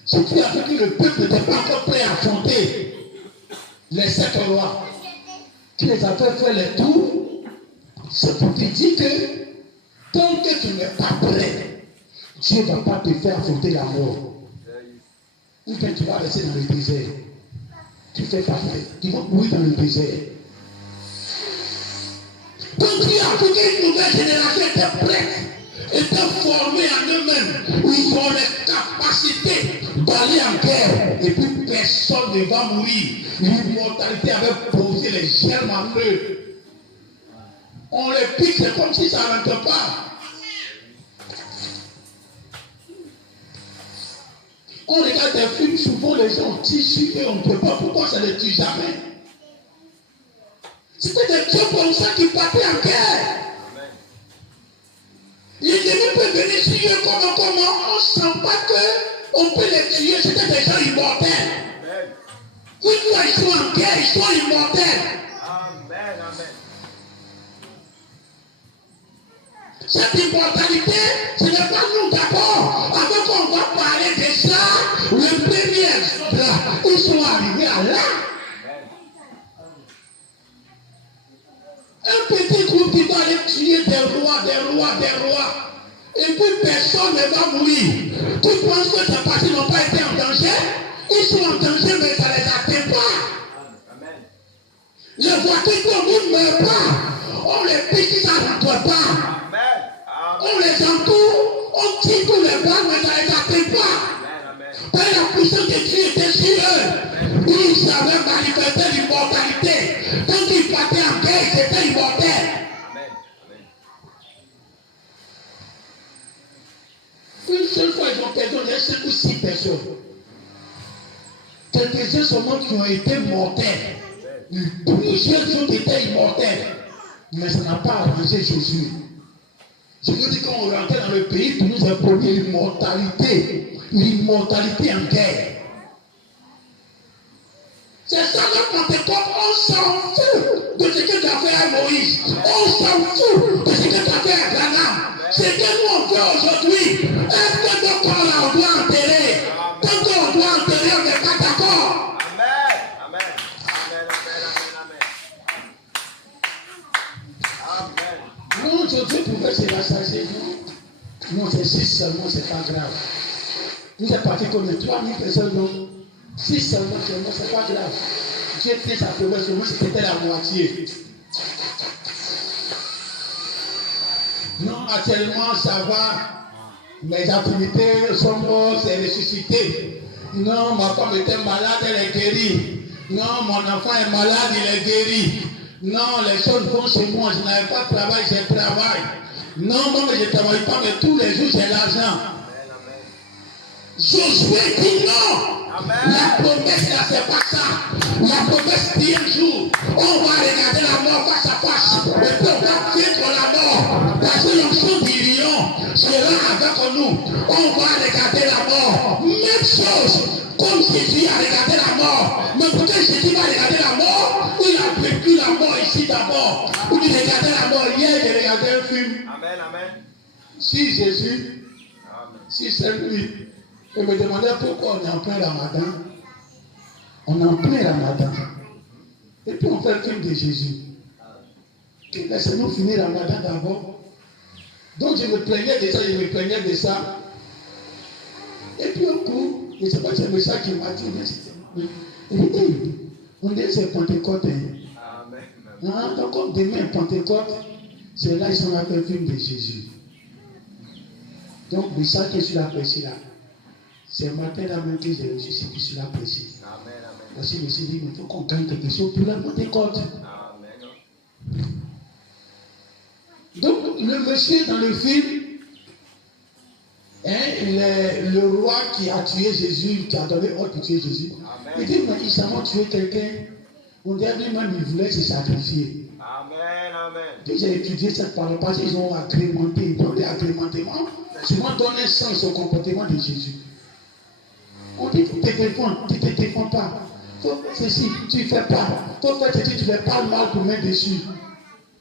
Ce qui a fait que le peuple n'était pas encore prêt à affronter les 7 rois qui les avaient fait les tours, c'est pour te dire que tant que tu n'es pas prêt, Dieu ne va pas te faire affronter la mort. Ou bien tu vas rester dans le désert. Tu fais pas prêt. Tu vas mourir dans le désert. Quand Dieu a fait qu'une nouvelle génération était prête, était formée en eux-mêmes, ils ont les capacités d'aller en guerre, et puis personne ne va mourir. L'immortalité avait posé les germes en eux. On les pique, c'est comme si ça ne rentre pas. On regarde des films, souvent les gens tissent et on ne peut pas. Pourquoi ça ne tue jamais? C'était des gens comme ça qui partaient en guerre. L'ennemi peut venir sur eux comment on ne sent pas qu'on peut les tuer. C'était des gens immortels. Une fois ils sont en guerre, ils sont immortels. Amen, amen. Cette immortalité, ce n'est pas nous d'abord. Avant qu'on va parler de ça, le premier exemple, ils sont arrivés à là. Un petit groupe qui va aller tuer des rois. Et puis personne ne va mourir. Tu penses que c'est parce qu'ils n'ont pas été en danger? Ils sont en danger, mais ça ne les atteint pas. Les voitures comme ils ne meurent pas. On les pique, ça ne rentre pas. On les entoure, on tire tous les balles, mais ça ne les atteint pas. Par la puissance de Dieu était sur eux. Ils savaient manifester l'immortalité. Quand ils partaient en guerre, ils étaient immortels. Une seule fois, ils ont perdu 5 ou 6 personnes. Quelques-uns seulement qui ont été mortels. Plusieurs autres étaient immortels. Mais ça n'a pas arrangé Jésus. Je veux dire, quand on rentrait dans le pays, tout nous a promis l'immortalité. L'immortalité en guerre. C'est ça le Pentecôte, on s'en fout de ce que tu as fait à Moïse. On s'en fout de ce que tu as fait à Branham. Ce que nous on fait aujourd'hui, est-ce que notre corps là on doit enterrer? Quand on doit enterrer, on n'est pas d'accord. Amen. Non, Jésus pouvait se rassasier. Non, c'est 6 seulement, c'est pas grave. Nous sommes partis comme 3000 personnes, non. 6 seulement, c'est pas grave. Dieu fait sa promesse, moi c'était la moitié. Non, actuellement ça va. Mes activités sont mortes, c'est ressuscité. Non, ma femme était malade, elle est guérie. Non, mon enfant est malade, il est guéri. Non, les choses vont chez moi, je n'avais pas de travail, j'ai travail. Non, moi je ne travaille pas, mais tous les jours j'ai l'argent. Josué dit non. Amen. La promesse là, c'est pas ça. La promesse dit un jour, on va regarder la mort face à face. Et puis on va vaincre la mort. Parce que l'onction du lion sera avec nous. On va regarder la mort. Même chose, comme Jésus a regardé la mort. Mais pourquoi Jésus va regarder la mort? Il a vécu la mort ici d'abord. Il regardait la mort. Hier, j'ai regardé un film. Amen. Si Jésus, si c'est lui. Et me demandait pourquoi on est en plein Ramadan. On est en plein Ramadan. Et puis on fait le film de Jésus. Laissez-nous finir Ramadan d'abord. Donc je me plaignais de ça, Et puis au coup, je ne sais pas si c'est ça qui m'a dit. Il dit, on dit c'est Pentecôte. Amen. Donc comme demain Pentecôte, c'est là qu'ils sont à faire le film de Jésus. Donc de ça que je l'ai apprécié là. C'est matin là même que j'ai reçu ce que cela précise. Parce que je me suis dit, il faut qu'on gagne quelque chose pour la Pentecôte. Donc, le monsieur dans le film, le roi qui a tué Jésus, qui a donné ordre pour tuer Jésus, il dit, mais ils ont tué quelqu'un. On dit, lui-même, il voulait se sacrifier. Puis j'ai étudié cette parole parce qu'ils ont agrémenté, ils ont des agrémentements, souvent donné sens au comportement de Jésus. On dit, tu ne te défends pas. Faut faire ceci, tu ne fais pas. Faut faire ceci, tu ne fais pas le mal pour mettre dessus.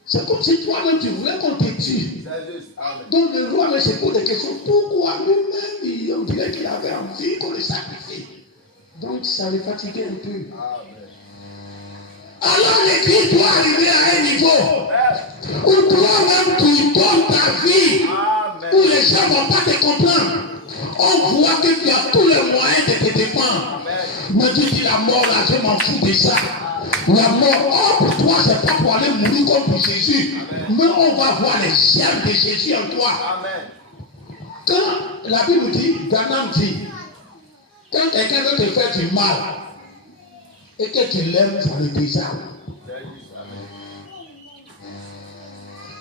C'est comme si toi-même tu voulais qu'on te tue. Donc le roi me se pose des questions. Pourquoi lui-même, on dirait qu'il avait envie qu'on le sacrifie. Donc ça le fatiguait un peu. Alors l'Église doit arriver à un niveau où toi-même tu donnes ta vie, où les gens ne vont pas te comprendre. On voit que tu as tous les moyens de te défendre. Mais tu dis la mort là, je m'en fous de ça. La mort, pour toi, c'est pas pour aller mourir comme pour Jésus. Mais on va voir les germes de Jésus en toi. Quand la Bible dit, Branham dit, quand quelqu'un veut te faire du mal et que tu l'aimes, ça le désarme.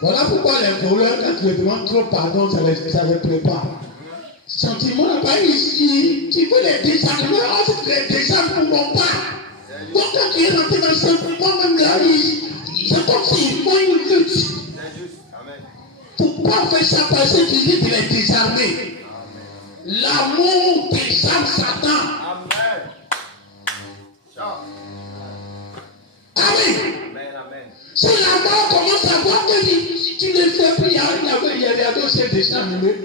Voilà pourquoi les voleurs, quand tu leur demandes trop pardon, ça les prépare. Sentiment là-bas, ici, tu peux les désarmer, les désarmes ne vont pas. Donc quand tu es rentré dans le sentiment, même là, c'est comme s'il faut une lutte. Pour pas faire ça parce que tu dis de les désarmer. L'amour désarme Satan. Amen. Si la mort commence à voir que si tu ne fais plus, il y a d'autres dessins animés.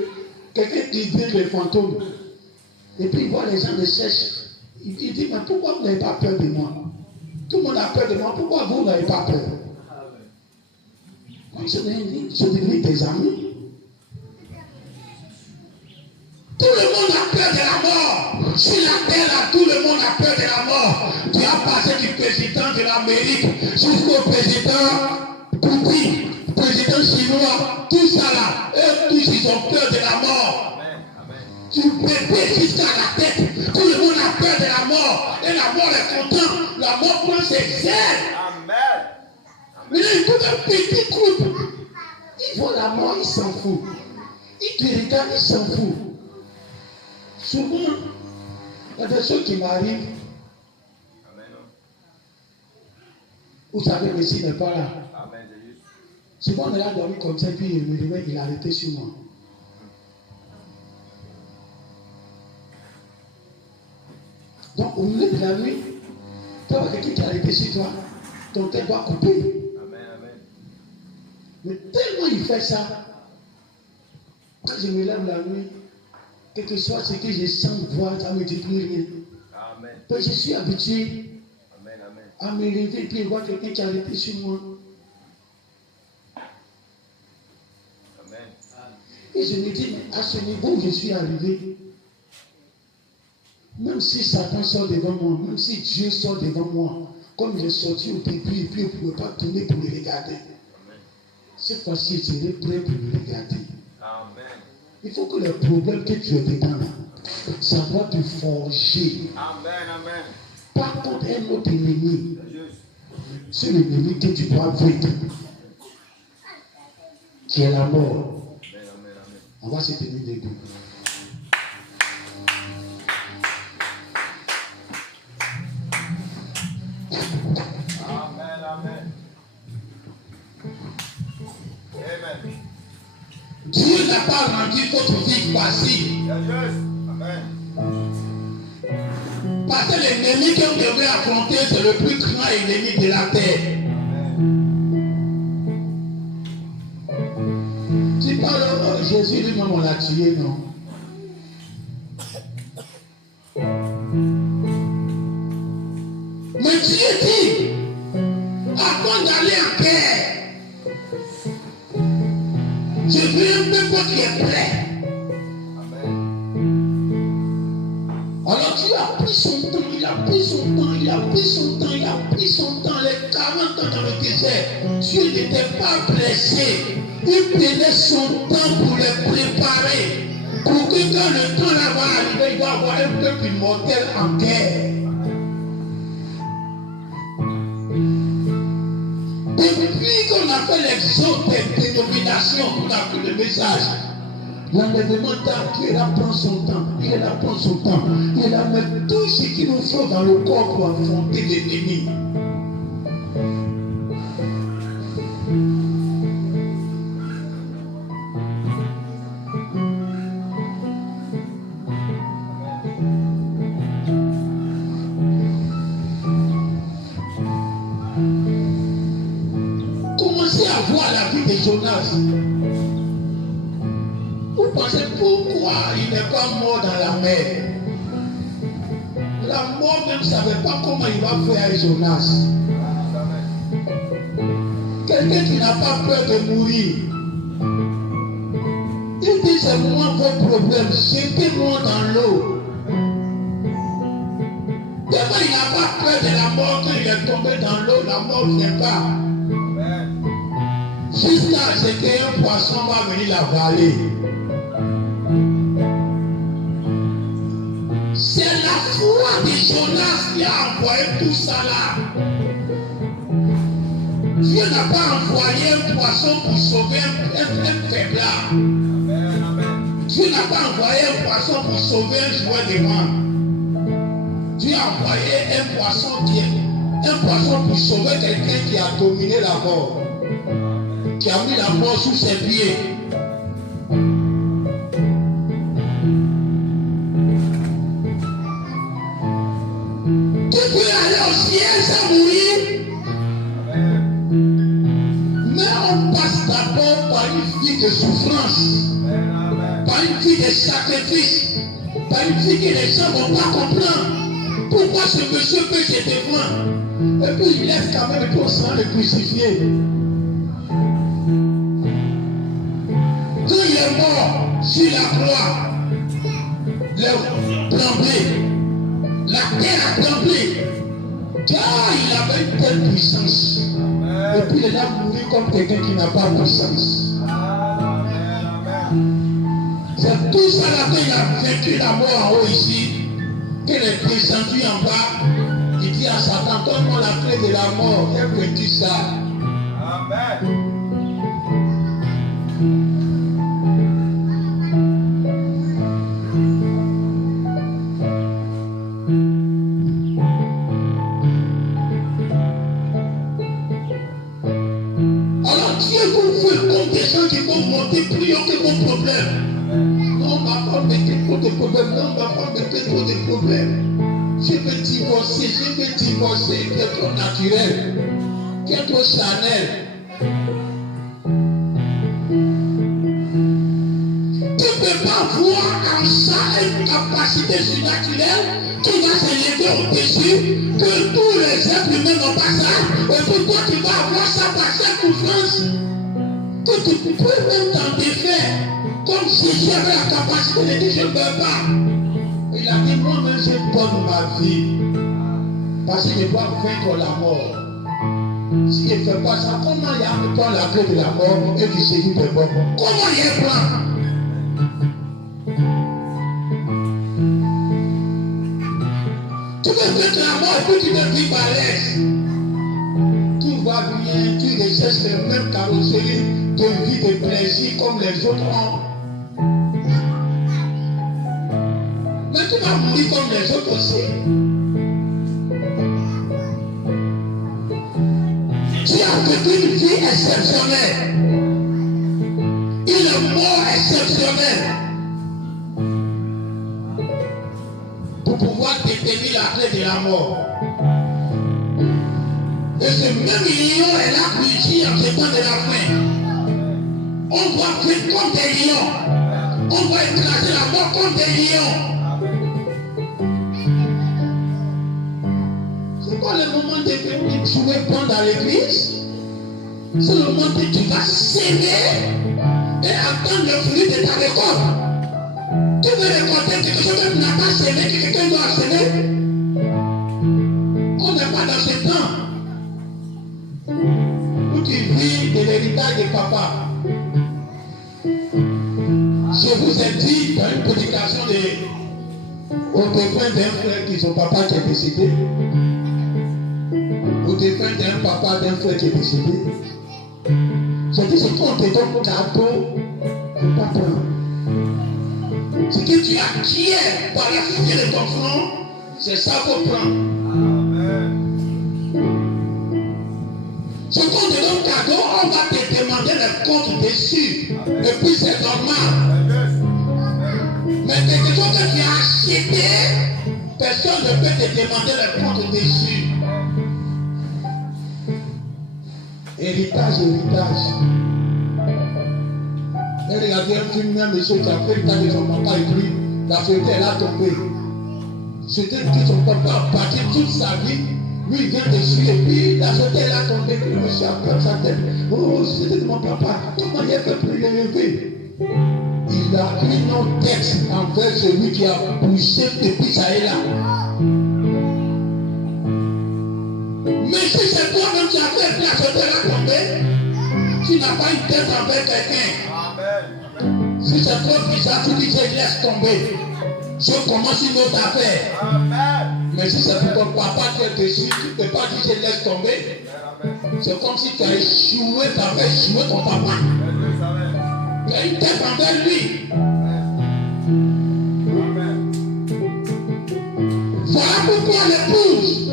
Quelqu'un qui dit les fantômes. Et puis il voit les gens les cherchent. Il dit, mais pourquoi vous n'avez pas peur de moi? Tout le monde a peur de moi, pourquoi vous n'avez pas peur? Je deviens des amis. Tout le monde a peur de la mort. Sur la terre, là, tout le monde a peur de la mort. Tu as passé du président de l'Amérique jusqu'au président Poutine, président chinois, tout ça là. Eux tous, ils ont peur de la mort. Du bébé jusqu'à la tête, tout le monde a peur de la mort. Et la mort est contente. La mort prend ses ailes. Mais là, il faut un petit groupe. Ils voient la mort, ils s'en foutent. Ils te regardent, ils s'en foutent. Souvent, il y a des choses qui m'arrivent. Vous savez, Messie n'est pas là. Souvent, on est là dormi comme ça, puis il me réveille, il a arrêté sur moi. Donc, au milieu de la nuit, tu vois quelqu'un qui a arrêté sur toi, ton tête doit couper. Mais tellement il fait ça, quand je me lève la nuit, quel que soit ce que je sens voir, ça ne me dit plus rien. Donc je suis habitué à me lever et puis voir quelqu'un qui a arrêté sur moi. Et je me dis, mais à ce niveau où je suis arrivé, même si Satan sort devant moi, même si Dieu sort devant moi, comme il est sorti au début et puis on ne pouvait pas tourner pour me regarder. Cette fois-ci, je serai prêt pour me regarder. Amen. Il faut que le problème que tu es dedans, ça doit te forger. Amen, amen. Par contre, un autre ennemi, c'est l'ennemi que tu dois vaincre, qui est la mort. Amen, amen, amen. On va se tenir debout. Amen, amen. Amen. Dieu n'a pas rendu votre vie facile. Amen. Parce que l'ennemi que vous devez affronter, c'est le plus grand ennemi de la terre. Tu parles, Jésus lui-même on l'a tué, non? Mais Dieu dit, avant d'aller en guerre, je veux un peuple qui est prêt. Alors Dieu a pris son temps, il a pris son temps, il a pris son temps, il a pris son temps, les 40 ans dans le désert. Dieu n'était pas pressé. Il prenait son temps pour les préparer. Pour que quand le temps là va arriver, il va avoir un peuple immortel en guerre. Depuis qu'on a fait l'exode des dénominations, qu'on a pris le message, l'enlèvement d'Arc, il prend son temps, il prend son temps, il a mis tout ce qu'il nous faut dans le corps pour affronter l'ennemi. Commencez à voir la vie de Jonas. Vous pensez pourquoi il n'est pas mort dans la mer? La mort même ne savait pas comment il va faire avec Jonas. Quelqu'un qui n'a pas peur de mourir. Il dit c'est moi vos problèmes, jetez-moi dans l'eau. Tellement il n'a pas peur de la mort, quand il est tombé dans l'eau, la mort ne vient pas. Jusqu'à ce qu'un poisson va venir l'avaler. C'est la foi de Jonas qui a envoyé tout ça là. Dieu n'a pas envoyé un poisson pour sauver un faiblard. Dieu n'a pas envoyé un poisson pour sauver un joueur de main. Dieu a envoyé un poisson pour sauver quelqu'un qui a dominé la mort, qui a mis la mort sous ses pieds. Tu peux aller au ciel sans mourir, mais on passe d'abord par une vie de souffrance, par une vie de sacrifice, par une vie que les gens ne vont pas comprendre. Pourquoi ce monsieur peut se défendre? Et puis il laisse quand même pour ça le crucifier. Quand il est mort sur la croix, le tremblé, la terre a tremblé, car il avait une telle puissance. Et puis il a mouru comme quelqu'un qui n'a pas de puissance. C'est tout ça là qu'il a vécu la mort en haut ici, qu'il est descendu en bas. Il dit à Satan, donne-moi la clé de la mort. J'ai vécu ça. Amen. Alors Dieu vous fait comme des gens qui vont monter plus haut que vos problèmes. Non, ma femme mettait trop de problèmes. Non, ma femme mettait trop de problèmes. Je veux divorcer, qui est trop naturel, qui est trop charnel. Tu ne peux pas voir en ça une capacité surnaturelle qui va s'élever au-dessus, que tous les êtres humains n'ont pas ça, et que toi tu vas avoir ça par cette souffrance, que tu peux même t'en défaire, comme si j'avais la capacité de dire je ne peux pas. Il a dit, moi-même, je donne ma vie. Parce que je dois vaincre la mort. Si je ne fais pas ça, comment il y a un plan la clé de la mort et qui s'évite de mort? Comment il y a un plan? Tu veux vaincre la mort et puis tu ne vis pas l'aise. Tout va bien, tu recherches les mêmes carrosseries de vie, de plaisir comme les autres ont. Mais tu vas mourir comme les autres aussi. Tu as vécu une vie exceptionnelle. Une mort exceptionnelle. Pour pouvoir détenir la clé de la mort. Et ce même lion est là pour ici en ce temps de la fin. On va faire comme des lions. On va écraser la mort comme des lions. C'est pas le moment de venir jouer bon dans l'église. C'est le moment que tu vas s'aimer et attendre le fruit de ta récolte. Tu veux récolter quelque chose que tu n'as pas semé, que quelqu'un doit semer. On n'est pas dans ce temps où tu vis de l'héritage de papa. Je vous ai dit dans une prédication au défunt d'un frère qui son papa qui est décédé. Au défunt d'un papa d'un frère qui est décédé. J'ai dit, ce qu'on te donne cadeau, il ne faut pas prendre. Ce que tu acquiers par la figure de ton front, c'est ça qu'il faut prendre. Amen. Ce qu'on te donne cadeau, on va te demander le compte dessus. Et puis c'est normal. Mais quelque chose que tu as acheté, personne ne peut te demander le compte dessus. Héritage. Et regardez un film, un monsieur qui a fait le temps de son papa et puis la feuille elle a tombé. C'était que son papa a bâti toute sa vie. Lui il vient dessus et puis la feuille elle a tombé. Puis le monsieur a perdu sa tête. Oh, c'était de mon papa. Comment il a fait pour l'élever? Il a pris nos textes envers celui qui a poussé depuis ça et là. Mais si c'est toi-même qui as fait la feuille elle a tombé, tu n'as pas une tête envers quelqu'un. Si c'est trop bizarre, tu dis je laisse tomber. Je commence une autre affaire. Amen. Mais si c'est pour ton papa qui est dessus, tu ne peux pas dire je laisse tomber. C'est comme si tu as échoué, tu avais échoué ton papa. Tu as une tête envers lui. pourquoi l'épouse,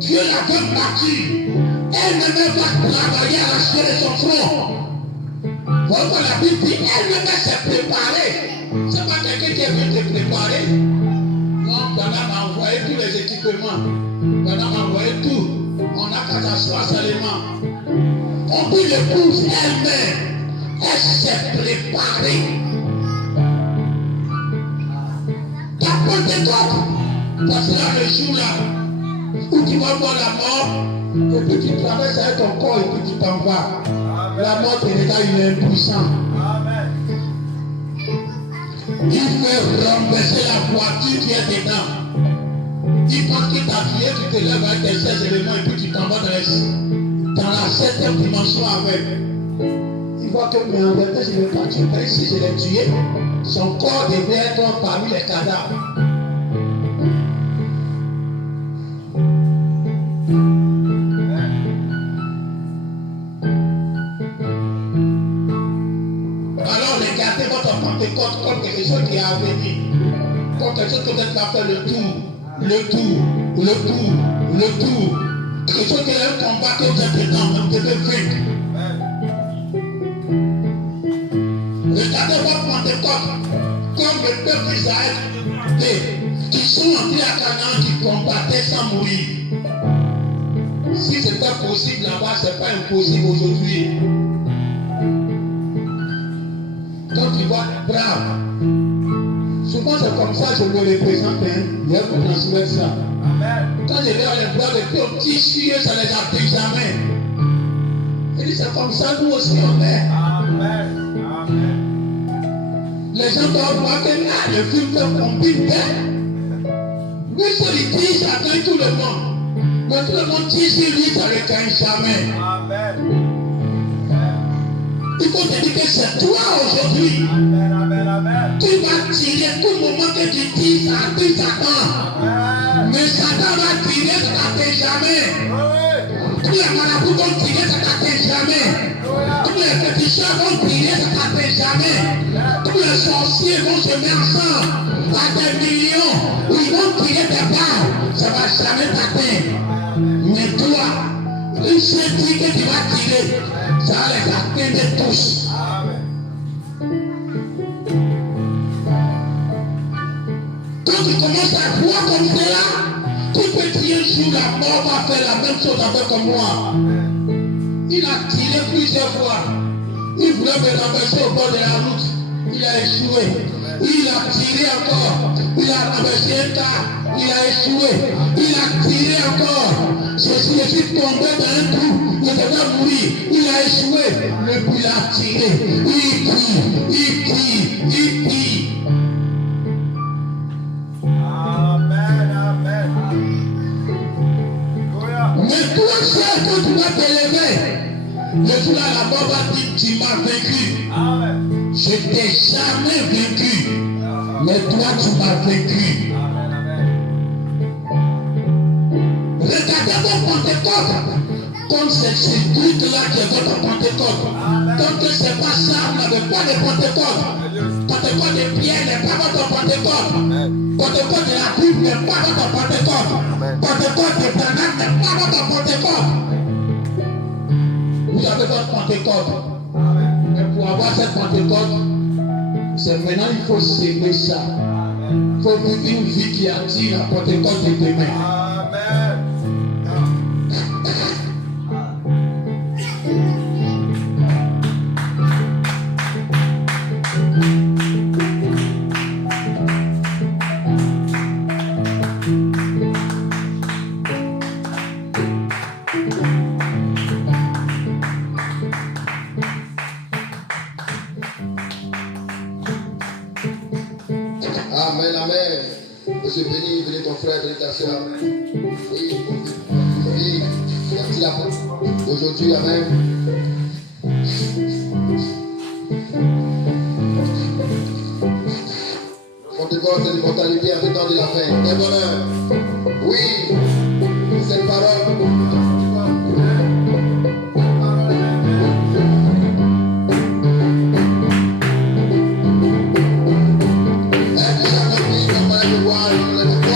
Dieu l'avait battue. Elle-même va travailler à acheter son front. Pourquoi la Bible dit elle-même s'est préparée. C'est pas quelqu'un qui est venu te préparer. Non, Bernard m'a envoyé tous les équipements. Bernard m'a envoyé tout. On n'a qu'à s'asseoir seulement. On dit l'épouse elle-même, elle s'est préparée. Ta Pentecôte, parce que là, le jour là, où tu vas voir la mort, et puis tu traverses avec ton corps et puis tu t'en vas. La mort te regarde, il est impuissant. Il fait renverser la voiture qui est dedans. Il pense qu'il t'a tué, tu te lèves avec tes 16 éléments et puis tu t'en vas dans la 7e dimension avec. Il voit que mais en vérité, je ne l'ai pas tué. Mais si je l'ai tué, son corps devait être parmi les cadavres. Alors regardez votre Pentecôte comme quelque chose qui est à venir. Comme quelque chose que vous êtes là faire le tour. Quelque chose qui est un combat que vous êtes dedans, vous devez vaincre. Regardez votre Pentecôte comme le peuple d'Israël qui sont entrés à Canaan, qui combattaient sans mourir. Si c'était possible là-bas, ce n'est pas impossible aujourd'hui. Quand tu vois les braves, souvent c'est comme ça que je le représente, je vais vous transmettre ça. Quand je vais à les braves, et puis au petit sujet, ça les appelle jamais. Il dit c'est comme ça, nous aussi on est. Les gens doivent voir que le film fait combine bien. Lui seul il dit, ça gagne tout le monde. Mais tout le monde dit sur lui, ça ne gagne jamais. Il faut te dire que c'est toi aujourd'hui. Tu vas tirer tout moment que tu dis ça à tout Satan. Mais Satan va tirer, ça ne t'atteint jamais. Tous les marabouts vont tirer, ça ne t'atteint jamais. Tous les féticheurs vont tirer, ça ne t'atteint jamais. Tous les sorciers vont se mettre ensemble à des millions. Ils vont tirer des balles, ça ne va jamais t'atteindre. Mais toi, une seule truc que tu vas tirer, ça va les atteindre tous. Quand tu commences à voir comme cela, tu peux tirer un jour, la mort va faire la même chose avec moi. Il a tiré plusieurs fois. Il voulait me renverser au bord de la route. Il a échoué. Il a tiré encore. Il a renversé un tas. Il a échoué. Il a tiré encore. Je suis tombé dans un trou. Je devais mourir. Il a échoué. Le but il a tiré. Il tire. Mais toi, seul, quand tu vas t'élever, le jour là, la mort va dire, tu m'as vaincu. Je t'ai jamais vaincu. Mais toi, tu m'as vaincu. Regardez votre Pentecôte. Comme c'est ce truc-là qui est votre Pentecôte. Tant que ce n'est pas ça, vous n'avez pas de Pentecôte. Pentecôte de Pierre n'est pas votre Pentecôte. Pentecôte de la Bible n'est pas votre Pentecôte. Pentecôte de Branham n'est pas votre Pentecôte. Vous avez votre Pentecôte. Mais pour avoir cette Pentecôte, c'est maintenant il faut s'aimer ça. Il faut vivre une vie qui attire la Pentecôte de demain. Amen, amen. Monsieur béni, bénis ton frère, bénis ta soeur. Oui, merci la foi. Aujourd'hui, amen. Pentecôte, c'est l'immortalité en temps de la fin. Un bonheur. Oui, cette parole. Wow.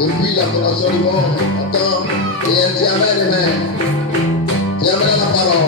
Depuis la fondation du monde, entend et elle dit Amen, Amen. Dis Amen à la parole.